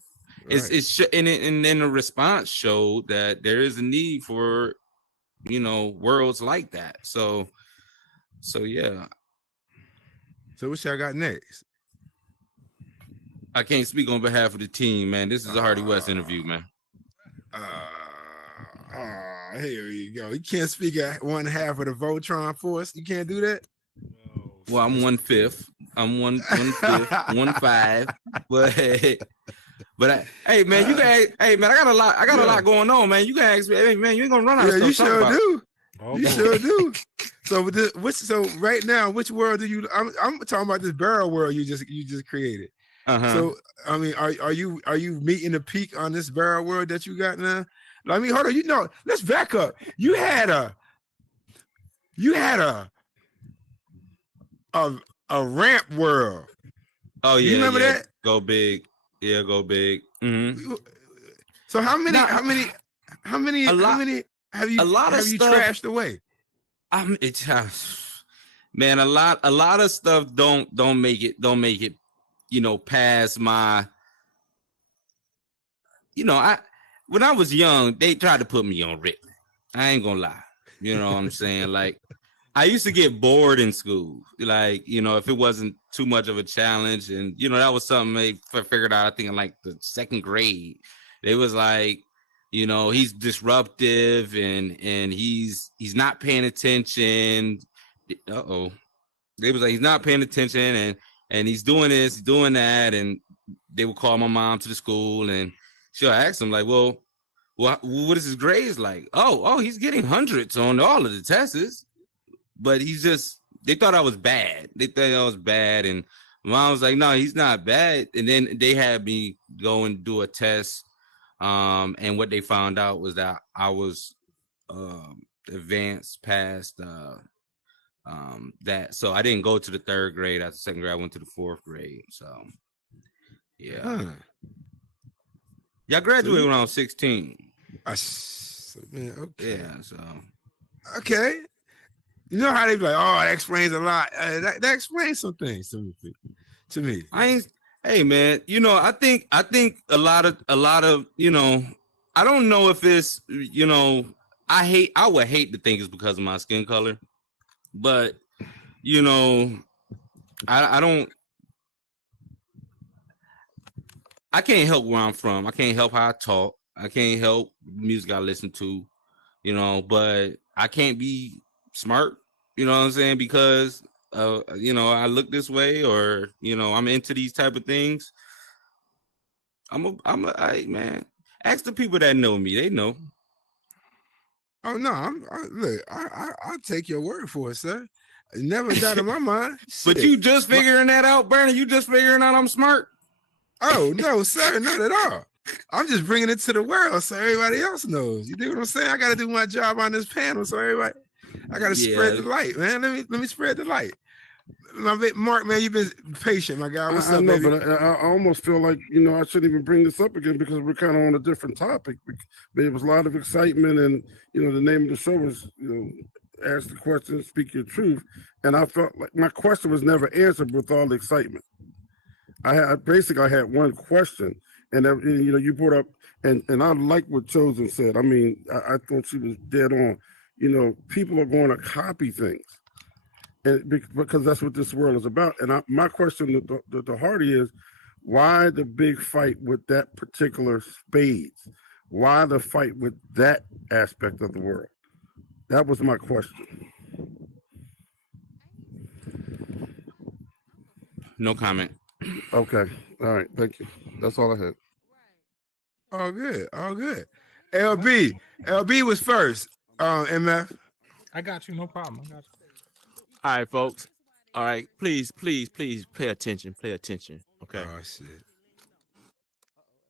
And then the response showed that there is a need for, you know, worlds like that. So yeah. So what y'all got next? I can't speak on behalf of the team, man. This is a Hardy West interview, man. Here you go. You can't speak at one half of the Voltron force. You can't do that. Well, I'm 1/5. I'm 1/5, 1/5. But hey, man, you can. Hey, man, I got a lot going on, man. You can ask me. Hey, man, you ain't gonna run out of stuff. You to talk sure about. do. Oh, You boy. sure do. So right now, which world do you? I'm talking about this barrel world you just created. Uh-huh. So I mean, are you meeting the peak on this barrel world that you got now? I mean, hold on. You know, let's back up. You had a ramp world. Oh yeah, You remember yeah. that? Go big. Yeah, go big. Mm-hmm. So how many have you a lot of have you stuff- trashed away? It's man, a lot of stuff don't make it, you know, past my, you know, when I was young, they tried to put me on Rick. I ain't gonna lie. You know what I'm saying? Like, I used to get bored in school. Like, you know, if it wasn't too much of a challenge, and you know, that was something they figured out, I think in like the second grade. They was like, you know, he's disruptive and he's not paying attention. They was like, he's not paying attention and he's doing this, doing that. And they would call my mom to the school and she'll ask him like, well, what is his grades like? Oh, he's getting hundreds on all of the tests, but they thought I was bad. They thought I was bad. And mom was like, no, he's not bad. And then they had me go and do a test. And what they found out was that I was advanced past that. So I didn't go to the third grade. After second grade, I went to the fourth grade. So yeah. Y'all graduated when I was 16. Man, okay. Yeah, so Okay. You know how they be like, oh, that explains a lot. That explains some things to me. Hey man, you know, I think a lot of, you know, I don't know if it's, you know, I would hate to think it's because of my skin color, but you know, I can't help where I'm from. I can't help how I talk. I can't help the music I listen to, you know, but I can't be smart, you know what I'm saying? Because you know, I look this way, or you know, I'm into these type of things. Hey, man. Ask the people that know me; they know. Oh no, I'll take your word for it, sir. Never doubt in my mind. But Shit. you just figuring that out, Bernie? You just figuring out I'm smart? Oh no, sir, not at all. I'm just bringing it to the world so everybody else knows. You dig what I'm saying? I got to do my job on this panel so everybody. I gotta spread the light, man. Let me spread the light. Mark, man, you've been patient, my guy. What's I up, know, baby? but I almost feel like, I shouldn't even bring this up again because we're kind of on a different topic. But there was a lot of excitement, and the name of the show was, ask the question, speak your truth. And I felt like my question was never answered with all the excitement. I had one question, and you brought up, and I like what Chosen said. I mean, I thought she was dead on. People are going to copy things. And because that's what this world is about. And my question to Hardy is, why the big fight with that particular spades? Why the fight with that aspect of the world? That was my question. No comment. Okay. All right. Thank you. That's all I had. All good. All good. LB was first. MF. I got you. No problem. I got you. All right, folks. All right, please pay attention. Pay attention. Okay. Oh shit.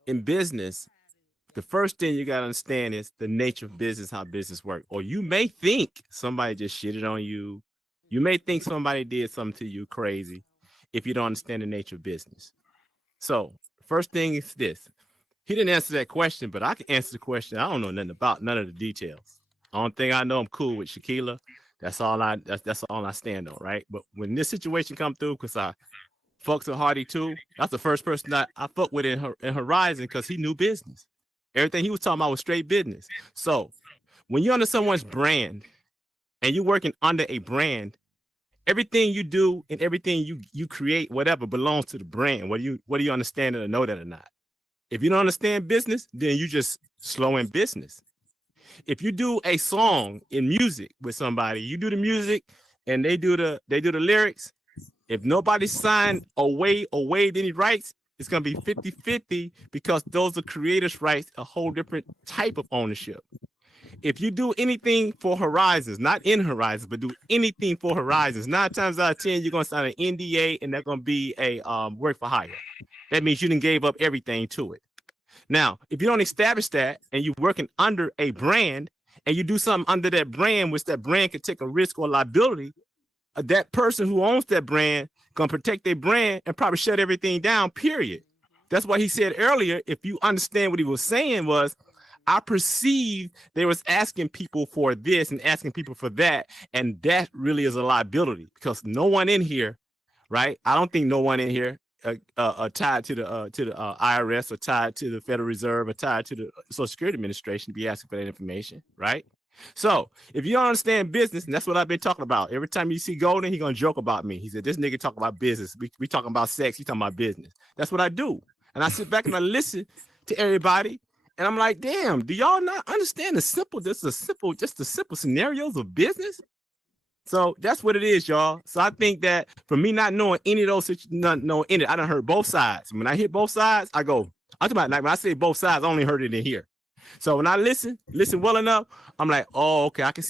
In business, the first thing you gotta understand is the nature of business, how business works. Or you may think somebody just shitted on you. You may think somebody did something to you crazy if you don't understand the nature of business. So first thing is this. He didn't answer that question, but I can answer the question. I don't know nothing about none of the details. Only thing I know, I'm cool with Shaquilla. That's all I stand on, right? But when this situation come through, because I fucks with Hardy too, that's the first person that I fuck with in Horizon because he knew business. Everything he was talking about was straight business. So when you're under someone's brand and you're working under a brand, everything you do and everything you create, whatever, belongs to the brand. Whether you understand it or know that or not. If you don't understand business, then you just slow in business. If you do a song in music with somebody, you do the music and they do the lyrics. If nobody signed or waived any rights, it's going to be 50-50 because those are creators' rights, a whole different type of ownership. If you do anything for Horizons, not in Horizons, but do anything for Horizons, 9 times out of 10, you're going to sign an NDA and that's going to be a work for hire. That means you didn't gave up everything to it. Now, if you don't establish that and you're working under a brand and you do something under that brand, which that brand could take a risk or liability, that person who owns that brand gonna protect their brand and probably shut everything down, period. That's why he said earlier, if you understand what he was saying was, I perceive they was asking people for this and asking people for that, and that really is a liability because no one in here, right? I don't think no one in here tied to the IRS or tied to the Federal Reserve or tied to the Social Security Administration to be asking for that information, right? So if you don't understand business, and that's what I've been talking about. Every time you see Golden, he gonna joke about me. He said, this nigga talk about business. We talking about sex, he talking about business. That's what I do. And I sit back and I listen to everybody, and I'm like, damn, do y'all not understand just the simple scenarios of business? So that's what it is, y'all. So I think that for me not knowing any of those, I done heard both sides. When I hear both sides, I go, I'm talking about like when I say both sides, I only heard it in here. So when I listen well enough, I'm like, oh, okay, I could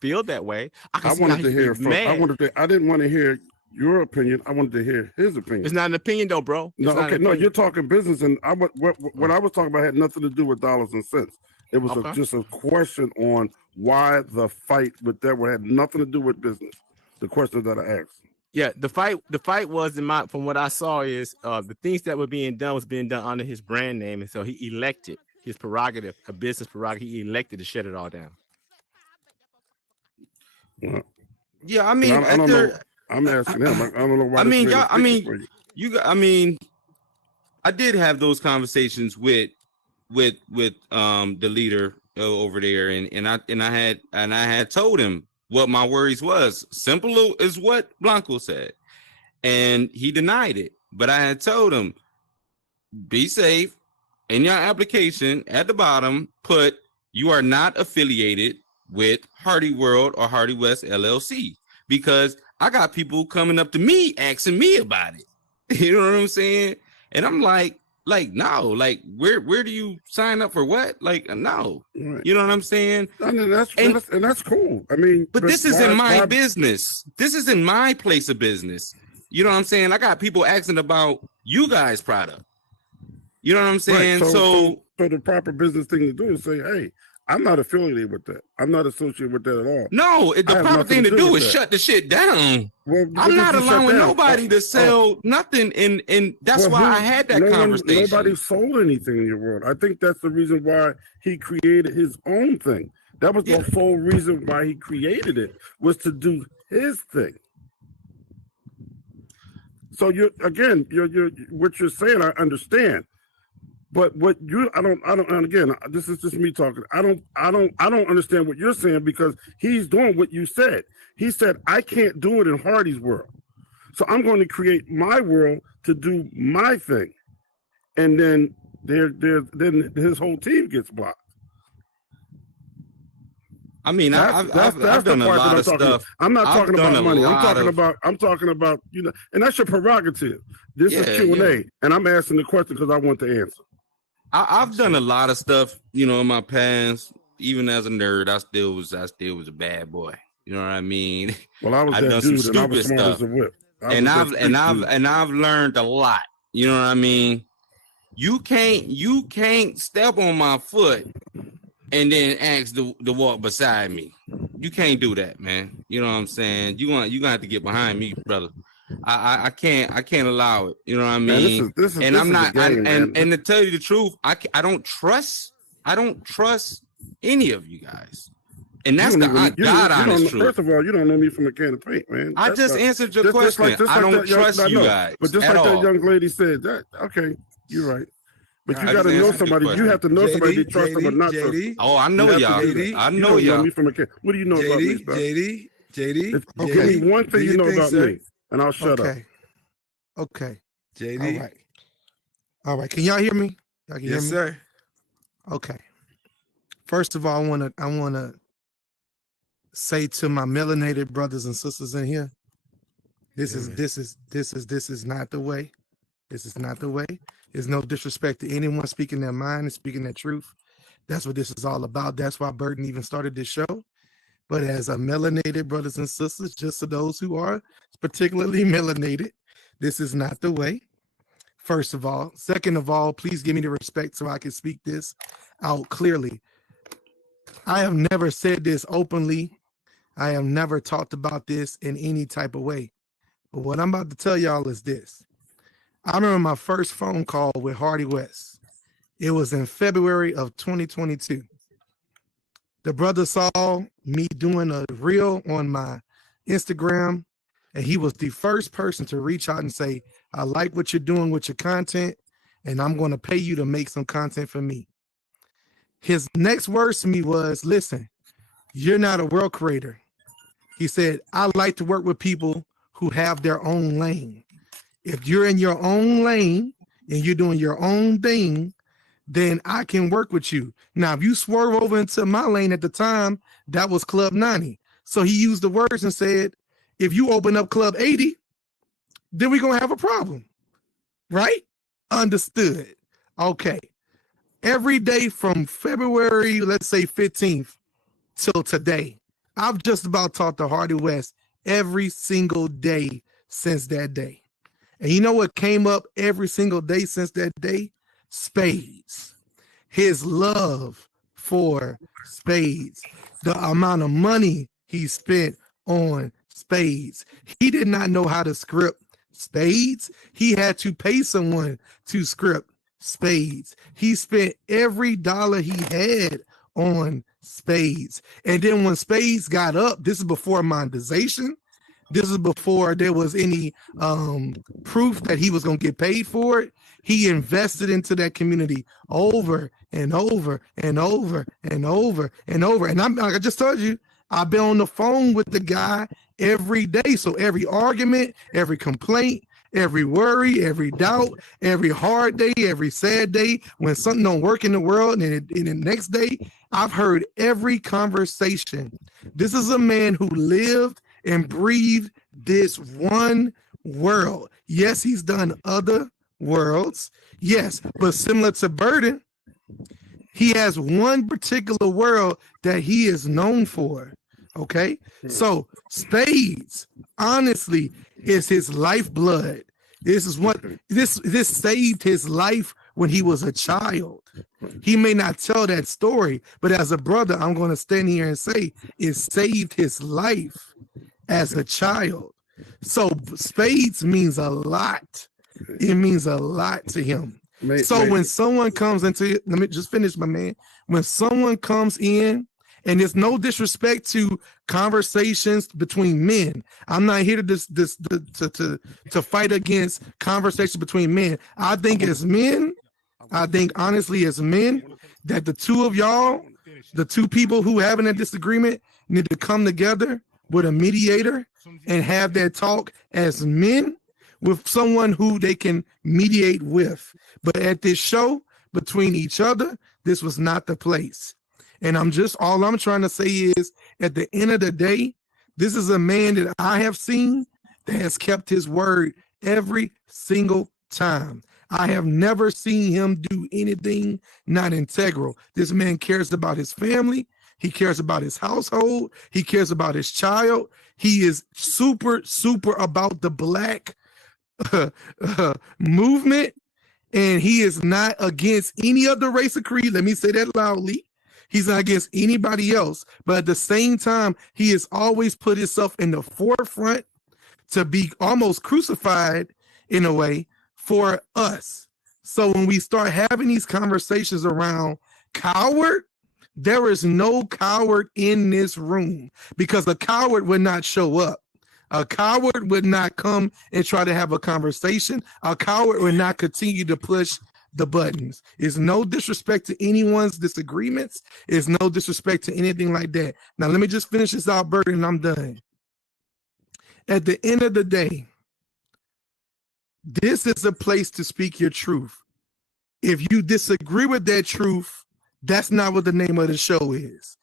feel that way. I wanted to hear I didn't want to hear your opinion. I wanted to hear his opinion. It's not an opinion though, bro. No, you're talking business, and what I was talking about had nothing to do with dollars and cents. It was just a question on why the fight with that had nothing to do with business. The question that I asked. Yeah, the fight was from what I saw is the things that were being done under his brand name, and so he elected his prerogative, a business prerogative. He elected to shut it all down. Well, yeah, I mean, I don't know. I'm asking him. I don't know why. I did have those conversations with the leader over there, and I had told him what my worries was. Simple is what Blanco said, and he denied it. But I had told him, be safe. In your application at the bottom, put you are not affiliated with Hardy World or Hardy West LLC, because I got people coming up to me asking me about it. You know what I'm saying? And I'm like no, like where do you sign up for what? Like no, you know what I'm saying? And that's cool. I mean, but this is in my business. This is in my place of business. You know what I'm saying? I got people asking about you guys' product. You know what I'm saying? Right. So the proper business thing to do is say, hey, I'm not affiliated with that. I'm not associated with that at all. No, the I have proper nothing thing to do do with is that. shut the shit down. Well, I'm not you shut allowing down? nobody to sell nothing, and that's Well, why I had that conversation. Nobody sold anything in your world. I think that's the reason why he created his own thing. That was the sole reason why he created it, was to do his thing. So you're what you're saying, I understand. But I don't, and again, this is just me talking. I don't understand what you're saying, because he's doing what you said. He said, I can't do it in Hardy's world. So I'm going to create my world to do my thing. And then then his whole team gets blocked. I mean, I've done a lot of stuff. I'm not talking about money. I'm I'm talking about, and that's your prerogative. This is Q&A, and I'm asking the question because I want the answer. I've done a lot of stuff, in my past. Even as a nerd, I still was a bad boy. You know what I mean? Well, I was I've that done dude, some and I was stupid smart stuff, as a whip. and I've learned a lot. You know what I mean? You can't step on my foot and then ask to walk beside me. You can't do that, man. You know what I'm saying? You gonna have to get behind me, brother. I can't allow it. You know what I mean? Man, this is I'm not. a game, man. And to tell you the truth, I don't trust any of you guys. And that's honest truth. First of all, you don't know me from a can of paint, man. I just answered your question. I don't trust you guys. But just at like all. that young lady said, okay, you're right. But you got to know somebody. You have to know somebody to trust them or not trust them. Oh, I know y'all. I know y'all. Me from a can. What do you know about me, bro? JD. Give me one thing you know about me, and I'll shut up. Okay. JD. All right. Can y'all hear me? Y'all can hear me? Yes, sir. Okay. First of all, I wanna say to my melanated brothers and sisters in here, this is not the way. This is not the way. There's no disrespect to anyone speaking their mind and speaking their truth. That's what this is all about. That's why Burton even started this show. But as a melanated brothers and sisters, just to those who are particularly melanated, this is not the way. First of all. Second of all, please give me the respect so I can speak this out clearly. I have never said this openly. I have never talked about this in any type of way. But what I'm about to tell y'all is this. I remember my first phone call with Hardy West. It was in February of 2022. The brother saw me doing a reel on my Instagram, and he was the first person to reach out and say, I like what you're doing with your content, and I'm going to pay you to make some content for me. His next words to me was, listen, you're not a world creator. He said, I like to work with people who have their own lane. If you're in your own lane and you're doing your own thing, then I can work with you. Now, if you swerve over into my lane at the time, that was Club 90. So he used the words and said, if you open up Club 80, then we're going to have a problem. Right? Understood. Okay. Every day from February, let's say 15th till today, I've just about talked to Hardy West every single day since that day. And you know what came up every single day since that day? Spades. His love for spades. The amount of money he spent on spades. He did not know how to script spades. He had to pay someone to script spades. He spent every dollar he had on spades. And then when spades got up, this is before monetization. This is before there was any proof that he was going to get paid for it. He invested into that community over and over and over and over and over. And I'm like I just told you, I've been on the phone with the guy every day. So every argument, every complaint, every worry, every doubt, every hard day, every sad day, when something don't work in the world, and the next day, I've heard every conversation. This is a man who lived and breathed this one world. Yes, he's done other worlds. Yes, but similar to Burden, he has one particular world that he is known for. Okay, so spades, honestly, is his lifeblood. This is what this saved his life when he was a child. He may not tell that story, but as a brother, I'm going to stand here and say it saved his life as a child. So spades means a lot. It means a lot to him. When someone comes into, let me just finish, my man. When someone comes in, and there's no disrespect to conversations between men. I'm not here to fight against conversations between men. I think as men, honestly as men, that the two of y'all, the two people who having a disagreement, need to come together with a mediator and have that talk as men with someone who they can mediate with. But at this show, between each other, this was not the place. And all I'm trying to say is, at the end of the day, this is a man that I have seen that has kept his word every single time. I have never seen him do anything not integral. This man cares about his family. He cares about his household. He cares about his child. He is super, super about the Black movement. And he is not against any other race or creed. Let me say that loudly. He's not against anybody else. But at the same time, he has always put himself in the forefront to be almost crucified in a way for us. So when we start having these conversations around coward, there is no coward in this room, because a coward would not show up. A coward would not come and try to have a conversation. A coward would not continue to push the buttons. It's no disrespect to anyone's disagreements. It's no disrespect to anything like that. Now, let me just finish this out, Bert, and I'm done. At the end of the day, this is a place to speak your truth. If you disagree with that truth, that's not what the name of the show is.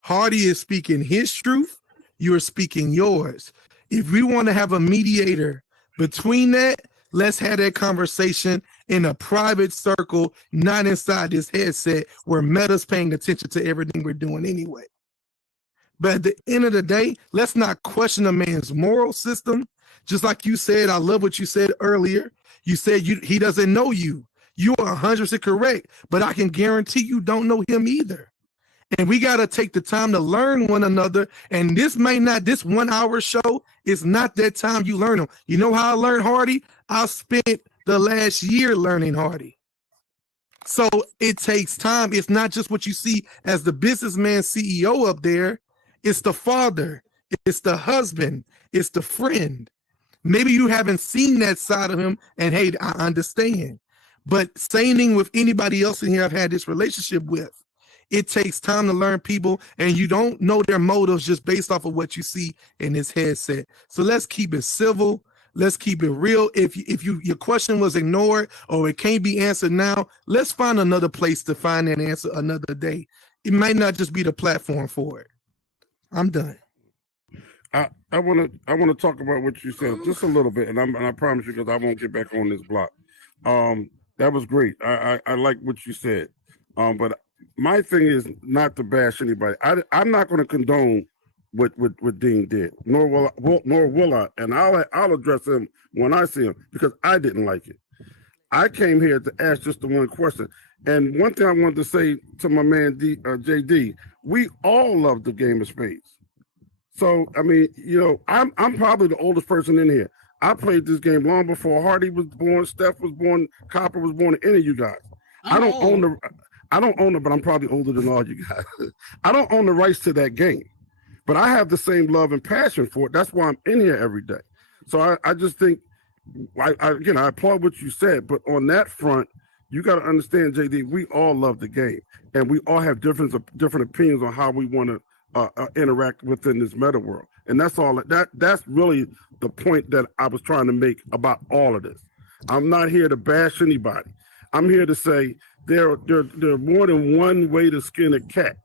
Hardy is speaking his truth. You're speaking yours. If we want to have a mediator between that, let's have that conversation in a private circle, not inside this headset where Meta's paying attention to everything we're doing anyway. But at the end of the day, let's not question a man's moral system. Just like you said, I love what you said earlier. You said he doesn't know you. You are 100% correct, but I can guarantee you don't know him either. And we got to take the time to learn one another. And this 1 hour show is not that time you learn them. You know how I learned Hardy? I spent the last year learning Hardy. So it takes time. It's not just what you see as the businessman CEO up there. It's the father. It's the husband. It's the friend. Maybe you haven't seen that side of him. And hey, I understand. But same thing with anybody else in here I've had this relationship with. It takes time to learn people, and you don't know their motives just based off of what you see in this headset. So let's keep it civil. Let's keep it real. If your question was ignored or it can't be answered now, let's find another place to find that answer another day. It might not just be the platform for it. I'm done. I want to talk about what you said just a little bit, and I promise you, because I won't get back on this block. That was great. I like what you said. But my thing is not to bash anybody. I'm not going to condone what Dean did, nor will I. And I'll address him when I see him, because I didn't like it. I came here to ask just the one question. And one thing I wanted to say to my man JD, we all love the game of spades. So I mean, I'm probably the oldest person in here. I played this game long before Hardy was born, Steph was born, Copper was born, any of you guys. I don't own it, but I'm probably older than all you guys. I don't own the rights to that game, but I have the same love and passion for it. That's why I'm in here every day. So I just think, I applaud what you said, but on that front, you got to understand, JD, we all love the game, and we all have different opinions on how we want to interact within this meta world. And that's all. That's really the point that I was trying to make about all of this. I'm not here to bash anybody. I'm here to say there are more than one way to skin a cat.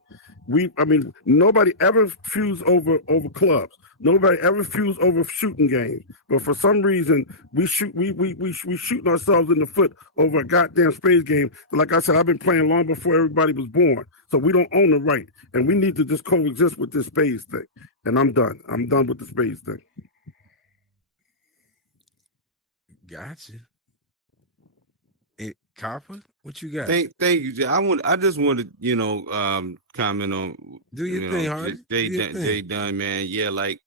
Nobody ever fused over clubs. Nobody ever fused over shooting games. But for some reason, we shooting ourselves in the foot over a goddamn spades game. Like I said, I've been playing long before everybody was born. So we don't own the right, and we need to just coexist with this spades thing. And I'm done. I'm done with the spades thing. Gotcha. Copper, what you got? Thank you. Jay. I just want to, comment on Do your thing, Hardy. Do your thing. Jay Dunn, man. Yeah, like,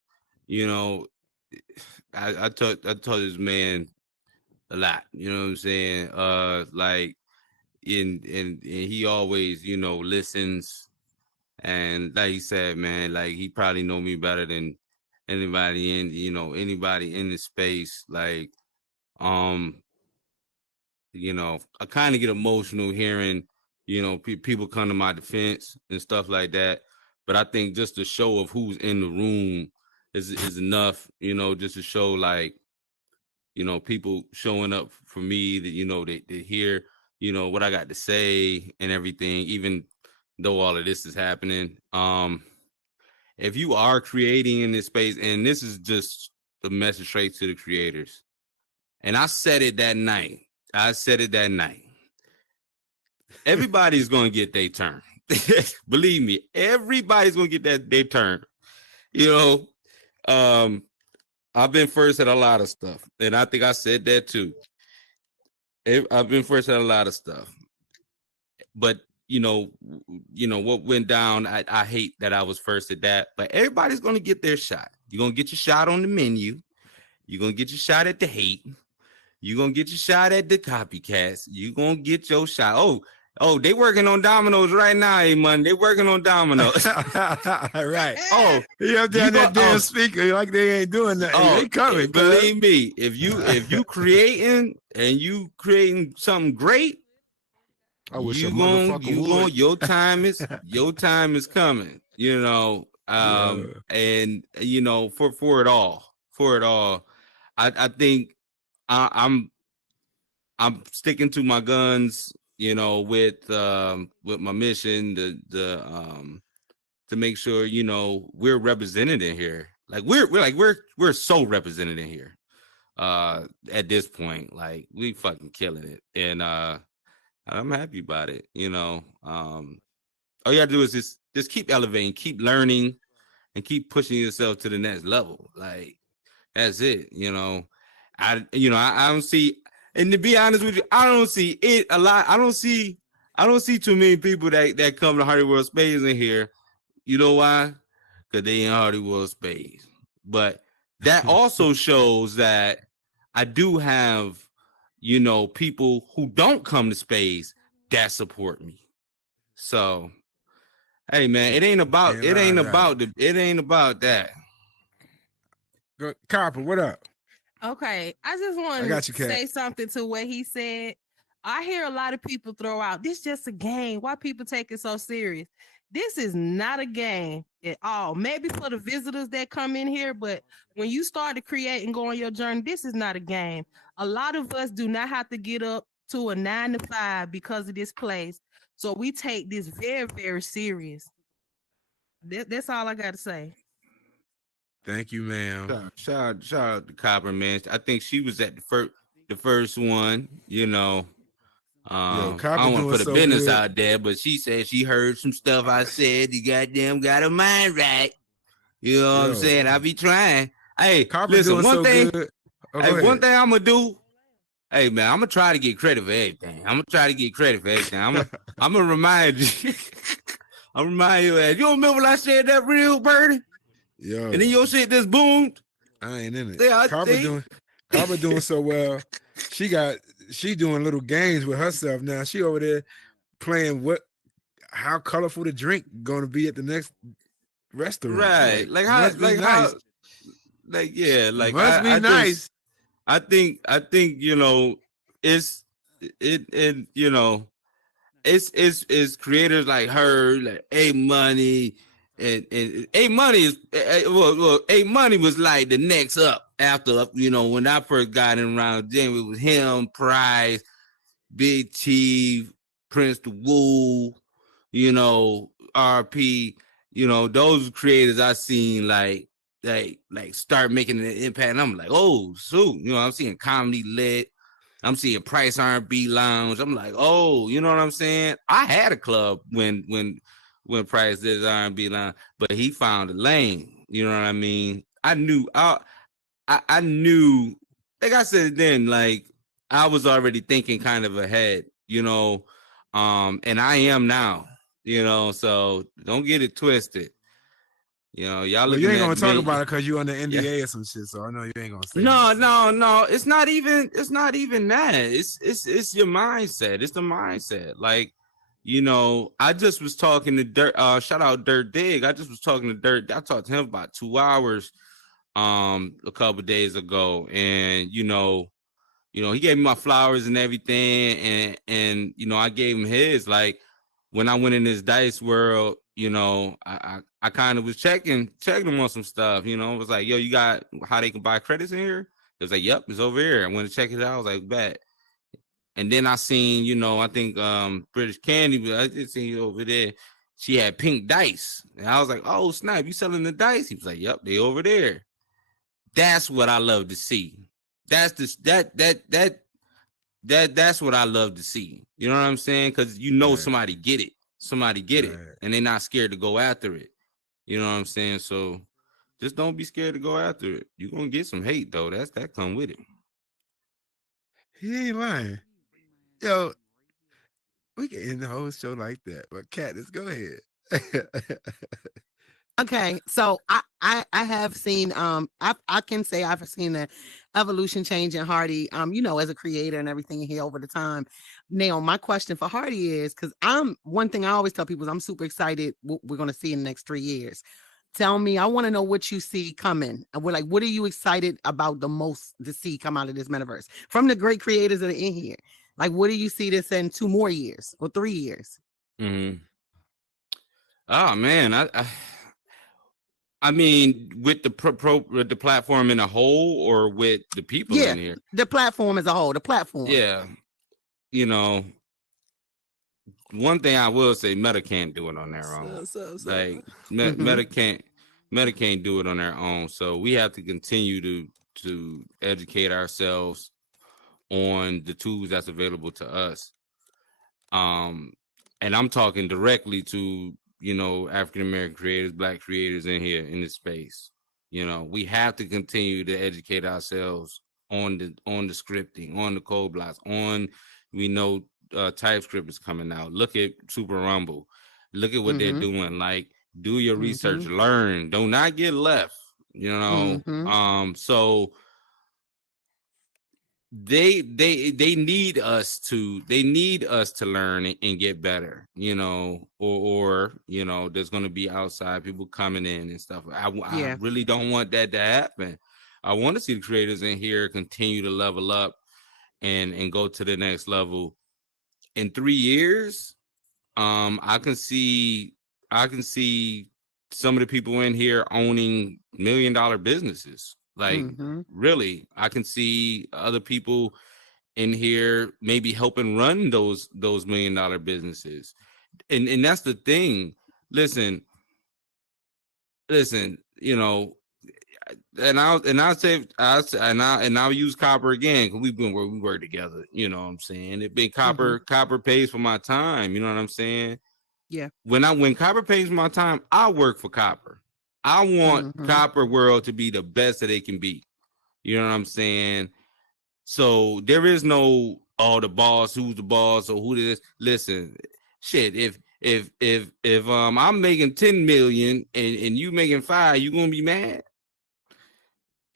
I told this man a lot, you know what I'm saying? Like and he always, listens. And like he said, man, like he probably know me better than anybody in the space. Like, I kind of get emotional hearing, people come to my defense and stuff like that. But I think just the show of who's in the room is enough, just to show like, people showing up for me that, they hear, what I got to say and everything, even though all of this is happening. If you are creating in this space, and this is just the message straight to the creators, and I said it that night. Everybody's going to get their turn. Believe me, everybody's going to get their turn. I've been first at a lot of stuff, and I think I said that too. I've been first at a lot of stuff, but what went down. I hate that I was first at that, but everybody's going to get their shot. You're going to get your shot on the menu. You're going to get your shot at the hate. You're going to get your shot at the copycats. You're going to get your shot. Oh, they working on Domino's right now, man. They working on Domino's. Right. Oh, you have down that damn speaker like they ain't doing that. Oh, they coming. Believe me, if you creating and you creating something great, I wish your time is coming. And for it all, I think I'm sticking to my guns. With my mission, to make sure we're represented in here. Like we're so represented in here. At this point, like we fucking killing it, and I'm happy about it. All you gotta do is just keep elevating, keep learning, and keep pushing yourself to the next level. Like that's it. I don't see. And to be honest with you, I don't see it a lot. I don't see too many people that come to Hardy World Spades in here. You know why? Because they in Hardy World Spades. But that also shows that I do have, people who don't come to Spades that support me. So, hey man, it ain't about that. Copper, what up? Okay, I just want to say something to what he said. I hear a lot of people throw out, this just a game. Why people take it so serious? This is not a game at all. Maybe for the visitors that come in here, but when you start to create and go on your journey, this is not a game. A lot of us do not have to get up to a 9 to 5 because of this place. So we take this very, very serious. That's all I got to say. Thank you, ma'am. Shout out to Copper, man. I think she was at the first one. I don't want to put a business out there, but she said she heard some stuff I said. You goddamn got her mind right. You know what I'm saying? I be trying. Hey, Copper listen, one thing. One thing I'm gonna do. Hey man, I'm gonna try to get credit for everything. I'm gonna remind you. I'm remind you that you don't remember when I said that real birdie? Yo. And then your shit just boomed. I ain't in it. Yeah, Copper doing so well. She doing little games with herself now. She over there playing how colorful the drink gonna be at the next restaurant. Right. Must be nice. I think it's creators like her, like A Money. And A Money is A Money was like the next up after when I first got in around then it was him, Price, Big T, Prince the Woo, RP, those creators I seen like start making an impact. And I'm like, oh shoot, I'm seeing Comedy Lit, I'm seeing Price R&B Lounge. I'm like, oh, you know what I'm saying? I had a club when Price did R&B line, but he found a lane. You know what I mean? I knew, like I said then, like I was already thinking kind of ahead, you know, and I am now, you know, so don't get it twisted. You know, y'all Well, looking you ain't gonna at talk me. about it because you under NDA or some shit. So I know you ain't gonna say. No. It's not even that. It's your mindset. It's the mindset. Like, you know, I just was talking to Dirt. Shout out Dirt Dig. I just was talking to Dirt. I talked to him about 2 hours, a couple days ago, and you know, he gave me my flowers and everything, and you know, I gave him his. Like, when I went in this dice world, you know, I kind of was checking them on some stuff. You know, it was like, yo, you got how they can buy credits in here? It was like, yep, it's over here. I went to check it out. I was like, bet. And then I seen, you know, I think British Candy, but I did see over there. She had pink dice, and I was like, oh snap, you selling the dice? He was like, yep, they over there. That's what I love to see. That's that's what I love to see. You know what I'm saying? Because you know, somebody get it, and they're not scared to go after it. You know what I'm saying? So just don't be scared to go after it. You're gonna get some hate though. That come with it. He ain't lying. Yo, we can end the whole show like that. But Katniss, go ahead. Okay, so I have seen I can say I've seen the evolution change in Hardy, you know, as a creator and everything here over the time. Now my question for Hardy is, because one thing I always tell people is I'm super excited what we're going to see in the next 3 years. Tell me, I want to know what you see coming. And we're like, what are you excited about the most to see come out of this metaverse from the great creators that are in here? Like, what do you see this in 2 more years or 3 years? Mm-hmm. Oh man, I mean, with the with the platform in a whole, or with the people in here? The platform as a whole, the platform. Yeah. You know, one thing I will say, Meta can't do it on their own. Like, Meta can't do it on their own. So we have to continue to educate ourselves on the tools that's available to us. And I'm talking directly to, you know, African American creators, Black creators in here in this space. You know, we have to continue to educate ourselves on the scripting, on the code blocks, we know TypeScript is coming out. Look at Super Rumble. Look at what they're doing. Like, do your research, learn. Do not get left. You know, so they need us to learn and get better, you know, or you know, there's going to be outside people coming in and stuff. I really don't want that to happen. I want to see the creators in here continue to level up and go to the next level. In 3 years, I can see some of the people in here owning $1 million businesses. Like, really, I can see other people in here maybe helping run those $1 million businesses. And that's the thing. Listen, you know, I'll use Copper again, because we work together. You know what I'm saying? It been Copper pays for my time. You know what I'm saying? Yeah. When Copper pays for my time, I work for Copper. I want Copper World to be the best that it can be. You know what I'm saying? So there is no, the boss, who's the boss, or who this. Listen, shit, if I'm making 10 million and you making 5, you gonna be mad?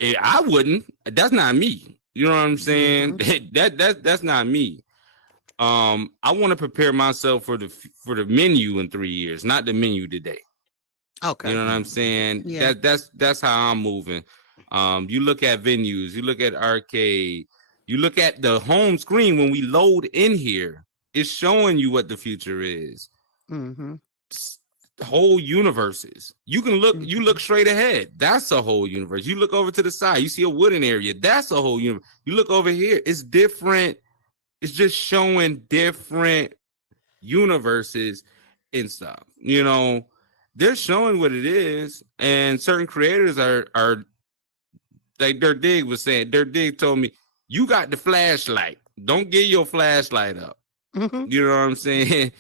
I wouldn't. That's not me. You know what I'm saying? That's not me. I want to prepare myself for the menu in 3 years, not the menu today. Okay. You know what I'm saying? Yeah. That's how I'm moving. You look at venues, you look at arcade, you look at the home screen when we load in here, it's showing you what the future is. Whole universes. You can look straight ahead. That's a whole universe. You look over to the side, you see a wooden area. That's a whole universe. You look over here, it's different. It's just showing different universes and stuff. You know, they're showing what it is, and certain creators are like Dirt Dig was saying. Dirt Dig told me, you got the flashlight. Don't get your flashlight up. You know what I'm saying?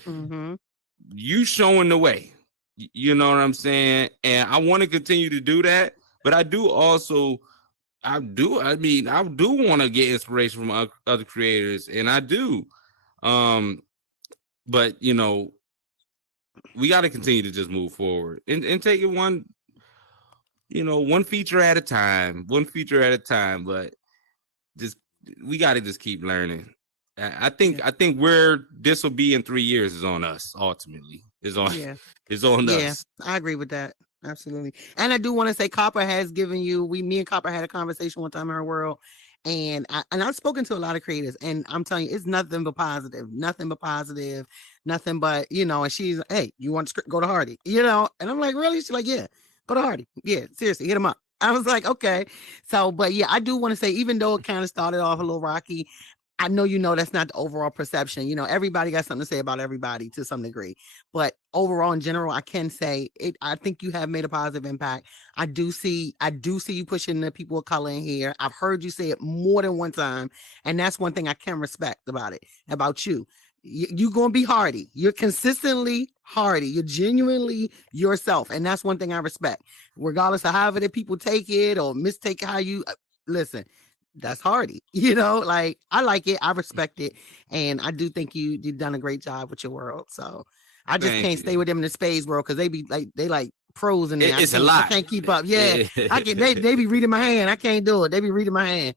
You showing the way. You know what I'm saying? And I want to continue to do that, but I do want to get inspiration from other creators, and I do. But you know, we got to continue to just move forward and take it one feature at a time, but just we got to just keep learning. I think where this will be in 3 years is on us. Ultimately, is on us. I agree with that. Absolutely. And I do want to say Copper has given you, me and Copper had a conversation one time in our world. And I've spoken to a lot of creators, and I'm telling you, it's nothing but positive, nothing but, you know, and she's, hey, you want to script, go to Hardy, you know? And I'm like, really? She's like, yeah, go to Hardy. Yeah, seriously, hit him up. I was like, okay. So, but yeah, I do want to say, even though it kind of started off a little rocky, I know, you know, that's not the overall perception. You know, everybody got something to say about everybody to some degree, but overall in general, I can say it. I think you have made a positive impact. I do see you pushing the people of color in here. I've heard you say it more than one time. And that's one thing I can respect about you. You're going to be Hardy. You're consistently Hardy. You're genuinely yourself. And that's one thing I respect, regardless of however the people take it or mistake how you listen. That's Hardy, you know, like I like it, I respect it, and I do think you've done a great job with your world. So I just can't stay with them in the space world because they like pros in there. It's a lot. I can't keep up. Yeah, I can. They be reading my hand. I can't do it. They be reading my hand.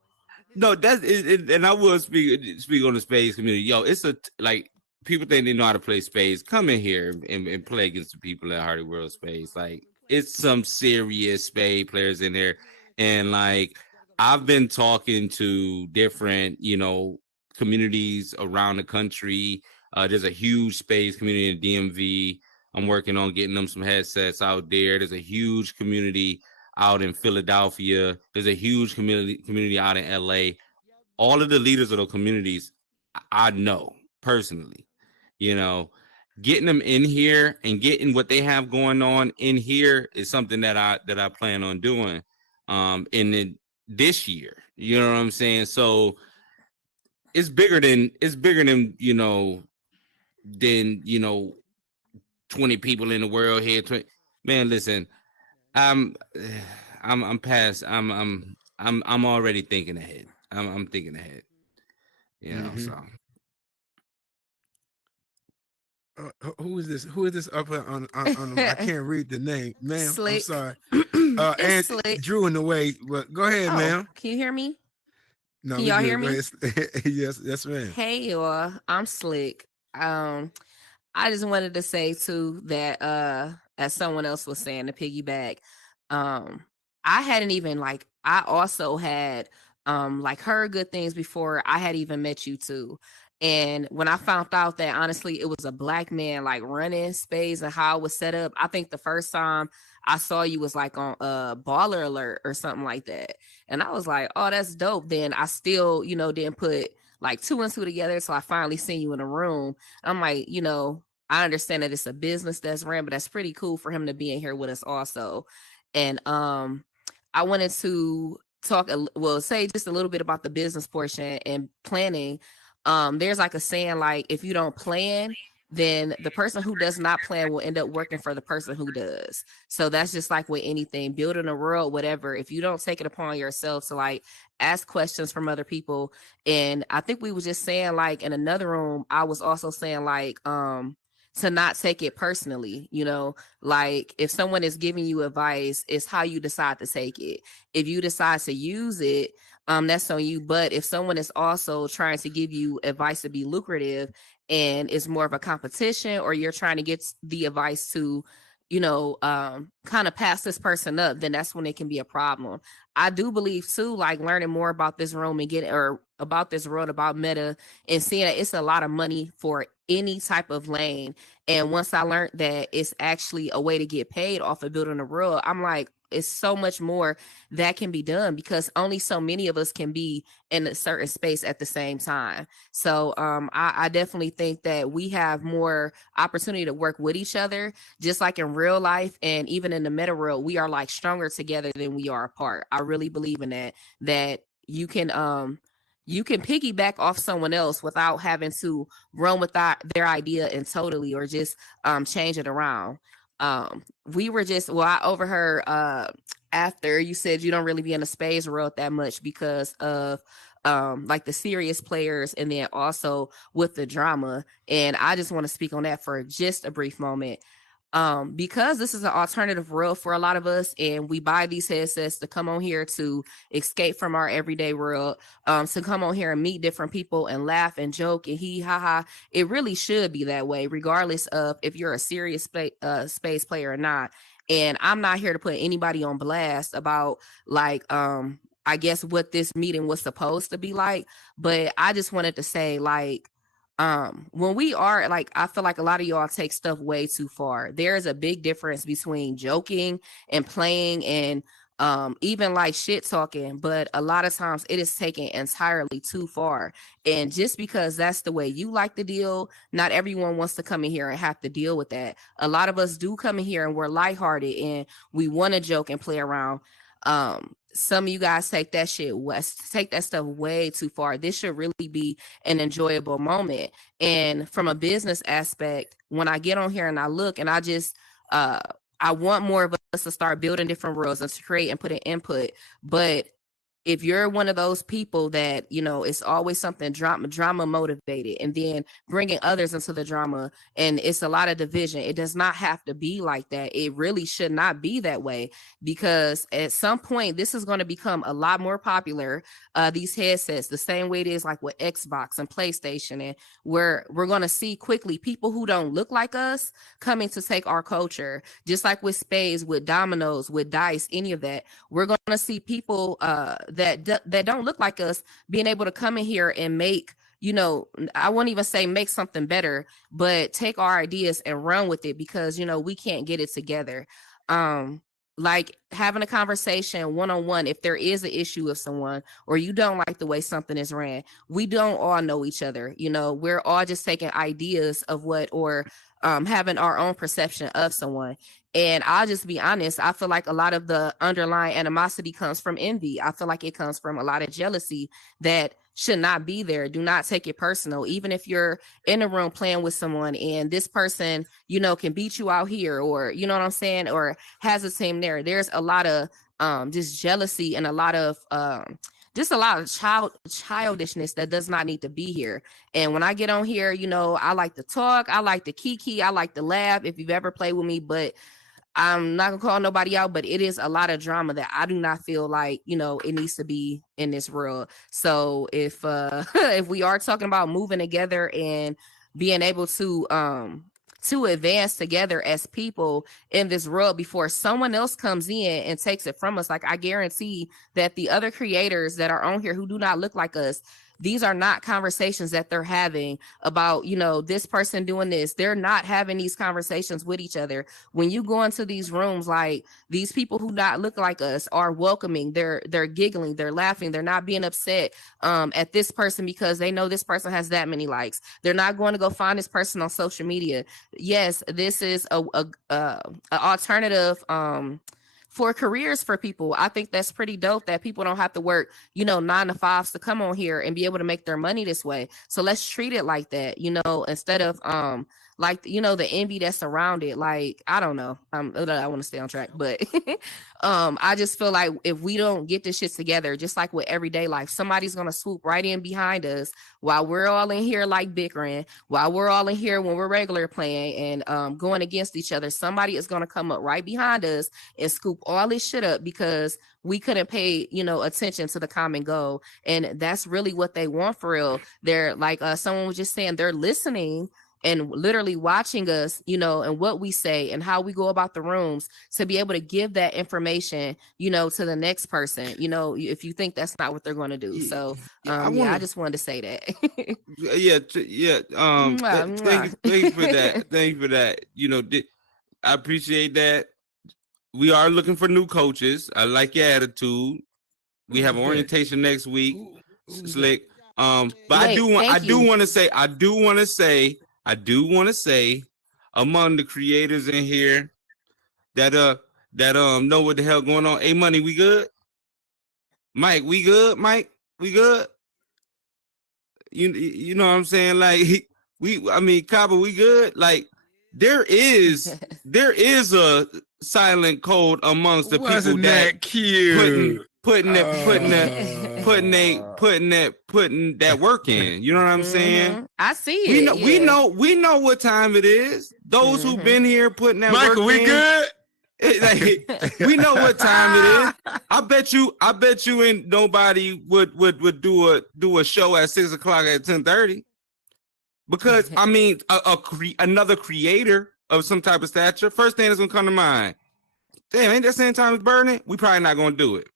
No, that's it, and I will speak on the space community. Yo, it's like people think they know how to play space. Come in here and play against the people at Hardy World Space. Like it's some serious spade players in there, and like. I've been talking to different, you know, communities around the country. There's a huge space community in DMV. I'm working on getting them some headsets out there. There's a huge community out in Philadelphia. There's a huge community out in LA. All of the leaders of those communities, I know personally, you know, getting them in here and getting what they have going on in here is something that I plan on doing. This year, you know what I'm saying? So it's bigger than you know, than 20 people in the world here. Man, listen, I'm past. I'm already thinking ahead. I'm thinking ahead. You know, so. Who is this? Who is this up on I can't read the name, ma'am. Slick. I'm sorry. It's And Slick. Drew in the way, but go ahead, ma'am. Can you hear me? No, Can we y'all good. hear Go me? ahead. yes, ma'am. Hey y'all, I'm Slick. I just wanted to say too that as someone else was saying, to piggyback, I hadn't even I also had heard good things before I had even met you too. And when I found out that honestly it was a black man like running space and how it was set up, I think the first time I saw you was like on Baller Alert or something like that. And I was like, oh, that's dope. Then I still, didn't put like 2 and 2 together. So I finally seen you in a room. I'm like, I understand that it's a business that's ran, but that's pretty cool for him to be in here with us also. And I wanted to say just a little bit about the business portion and planning. There's like a saying, like, if you don't plan, then the person who does not plan will end up working for the person who does. So that's just like with anything, building a world, whatever. If you don't take it upon yourself to like ask questions from other people. And I think we were just saying like in another room, I was also saying like, to not take it personally, like if someone is giving you advice, it's how you decide to take it. If you decide to use it, that's on you. But if someone is also trying to give you advice to be lucrative and it's more of a competition, or you're trying to get the advice to, kind of pass this person up, then that's when it can be a problem. I do believe too, like learning more about this room and about this world, about Meta, and seeing that it's a lot of money for any type of lane. And once I learned that it's actually a way to get paid off of building a world, I'm like, it's so much more that can be done because only so many of us can be in a certain space at the same time. So I definitely think that we have more opportunity to work with each other, just like in real life and even in the meta world, we are like stronger together than we are apart. I really believe in that you can piggyback off someone else without having to run with their idea and totally, or just change it around. I overheard after you said you don't really be in the space world that much because of like the serious players, and then also with the drama. And I just want to speak on that for just a brief moment. Because this is an alternative world for a lot of us, and we buy these headsets to come on here to escape from our everyday world, to come on here and meet different people and laugh and joke and ha. It really should be that way, regardless of if you're a serious space player or not. And I'm not here to put anybody on blast about like I guess what this meeting was supposed to be like, but I just wanted to say, like, when we are like, I feel like a lot of y'all take stuff way too far. There's a big difference between joking and playing and even like shit talking, but a lot of times it is taken entirely too far. And just because that's the way you like to deal, not everyone wants to come in here and have to deal with that. A lot of us do come in here and we're lighthearted and we want to joke and play around. Some of you guys take that stuff way too far. This should really be an enjoyable moment. And from a business aspect, when I get on here and I look and I just I want more of us to start building different worlds and to create and put an input. But if you're one of those people that, you know, it's always something drama motivated, and then bringing others into the drama, and it's a lot of division, it does not have to be like that. It really should not be that way, because at some point this is going to become a lot more popular, these headsets, the same way it is like with Xbox and PlayStation, and we're going to see quickly people who don't look like us coming to take our culture, just like with spades, with dominoes, with dice, any of that. We're going to see people that don't look like us being able to come in here and make, you know, I won't even say make something better, but take our ideas and run with it, because, you know, we can't get it together. Like having a conversation one-on-one, if there is an issue with someone or you don't like the way something is ran, we don't all know each other. You know, we're all just taking ideas of what, or having our own perception of someone. And I'll just be honest, I feel like a lot of the underlying animosity comes from envy. I feel like it comes from a lot of jealousy that should not be there. Do not take it personal. Even if you're in a room playing with someone and this person, you know, can beat you out here, or, you know what I'm saying, or has a team there. There's a lot of just jealousy and a lot of just a lot of childishness that does not need to be here. And when I get on here, you know, I like to talk, I like to kiki, I like to laugh, if you've ever played with me, but I'm not gonna call nobody out, but it is a lot of drama that I do not feel like, you know, it needs to be in this world. So if if we are talking about moving together and being able to advance together as people in this world before someone else comes in and takes it from us, like I guarantee that the other creators that are on here who do not look like us, these are not conversations that they're having about, you know, this person doing this. They're not having these conversations with each other. When you go into these rooms, like these people who not look like us are welcoming, they're giggling, they're laughing, they're not being upset at this person because they know this person has that many likes. They're not going to go find this person on social media. Yes, this is a alternative for careers for people. I think that's pretty dope that people don't have to work, you know, 9 to 5s to come on here and be able to make their money this way. So let's treat it like that, you know, instead of like, you know, the envy that's around it. Like, I don't know. I want to stay on track, but I just feel like if we don't get this shit together, just like with everyday life, somebody's going to swoop right in behind us while we're all in here like bickering, while we're all in here when we're regular playing and going against each other. Somebody is going to come up right behind us and scoop all this shit up because we couldn't pay, you know, attention to the common goal. And that's really what they want for real. They're like, someone was just saying, they're listening and literally watching us, you know, and what we say and how we go about the rooms to be able to give that information, you know, to the next person, you know, if you think that's not what they're going to do. So, I just wanted to say that. Thank you for that. Thank you for that. You know, I appreciate that. We are looking for new coaches. I like your attitude. We have orientation next week, Slick. But I do want to say among the creators in here that know what the hell going on. Hey, Money, we good? Mike, we good? Mike, we good? You know what I'm saying? Like Kaba, we good? Like there is a silent code amongst the people that putting that work in. You know what I'm saying? I see it. We know what time it is. Those who've been here putting that Michael, work we in. good? We know what time it is. I bet you ain't nobody would do a show at 6 o'clock at 10:30. Because I mean, another creator of some type of stature, first thing that's gonna come to mind. Damn, ain't that same time as burning? We probably not gonna do it.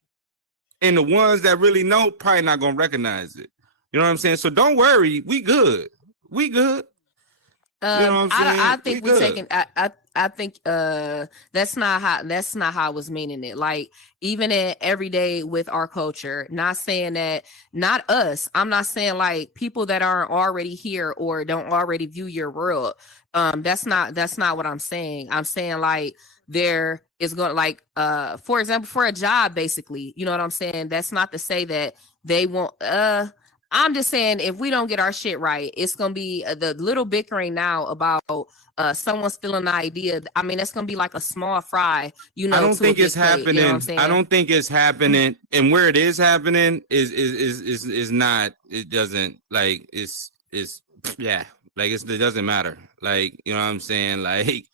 And the ones that really know probably not gonna recognize it. You know what I'm saying? So don't worry, we good. We good. You know what I'm saying? I think We we're good. taking. I think that's not how I was meaning it. Like even in every day with our culture, not saying that not us. I'm not saying like people that aren't already here or don't already view your world. That's not what I'm saying. I'm saying like there is going to like for example for a job basically. You know what I'm saying? That's not to say that they won't. I'm just saying if we don't get our shit right, it's gonna be the little bickering now about someone stealing the idea. I mean, that's gonna be like a small fry, you know. I don't to a think big it's plate, happening. you know what I'm saying? I don't think it's happening, and where it is happening is not. It doesn't like it's yeah. Like it doesn't matter. Like you know what I'm saying. Like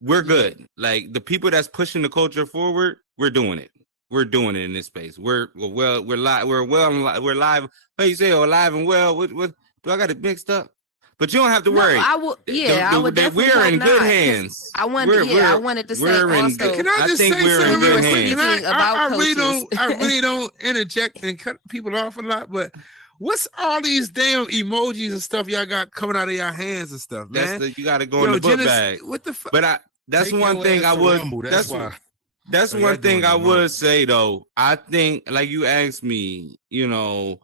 we're good. Like the people that's pushing the culture forward, we're doing it. We're doing it in this space. We're live. We're live. How you say alive and well? What do I got it mixed up? But you don't have to No, worry. I will. Yeah, I would definitely. We're hope in not, good 'cause hands. I wanted to say also. Can I just say we're in something? good real quick? hands. I really coaches. don't. I really don't interject and cut people off a lot. But what's all these damn emojis and stuff y'all got coming out of your hands and stuff, man? You got to go in the book bag. What the fuck? But that's Take one your thing ass I to would. Rumble, That's why. That's Oh, y'all one thing doing I the would most. say though. I think, like you asked me, you know,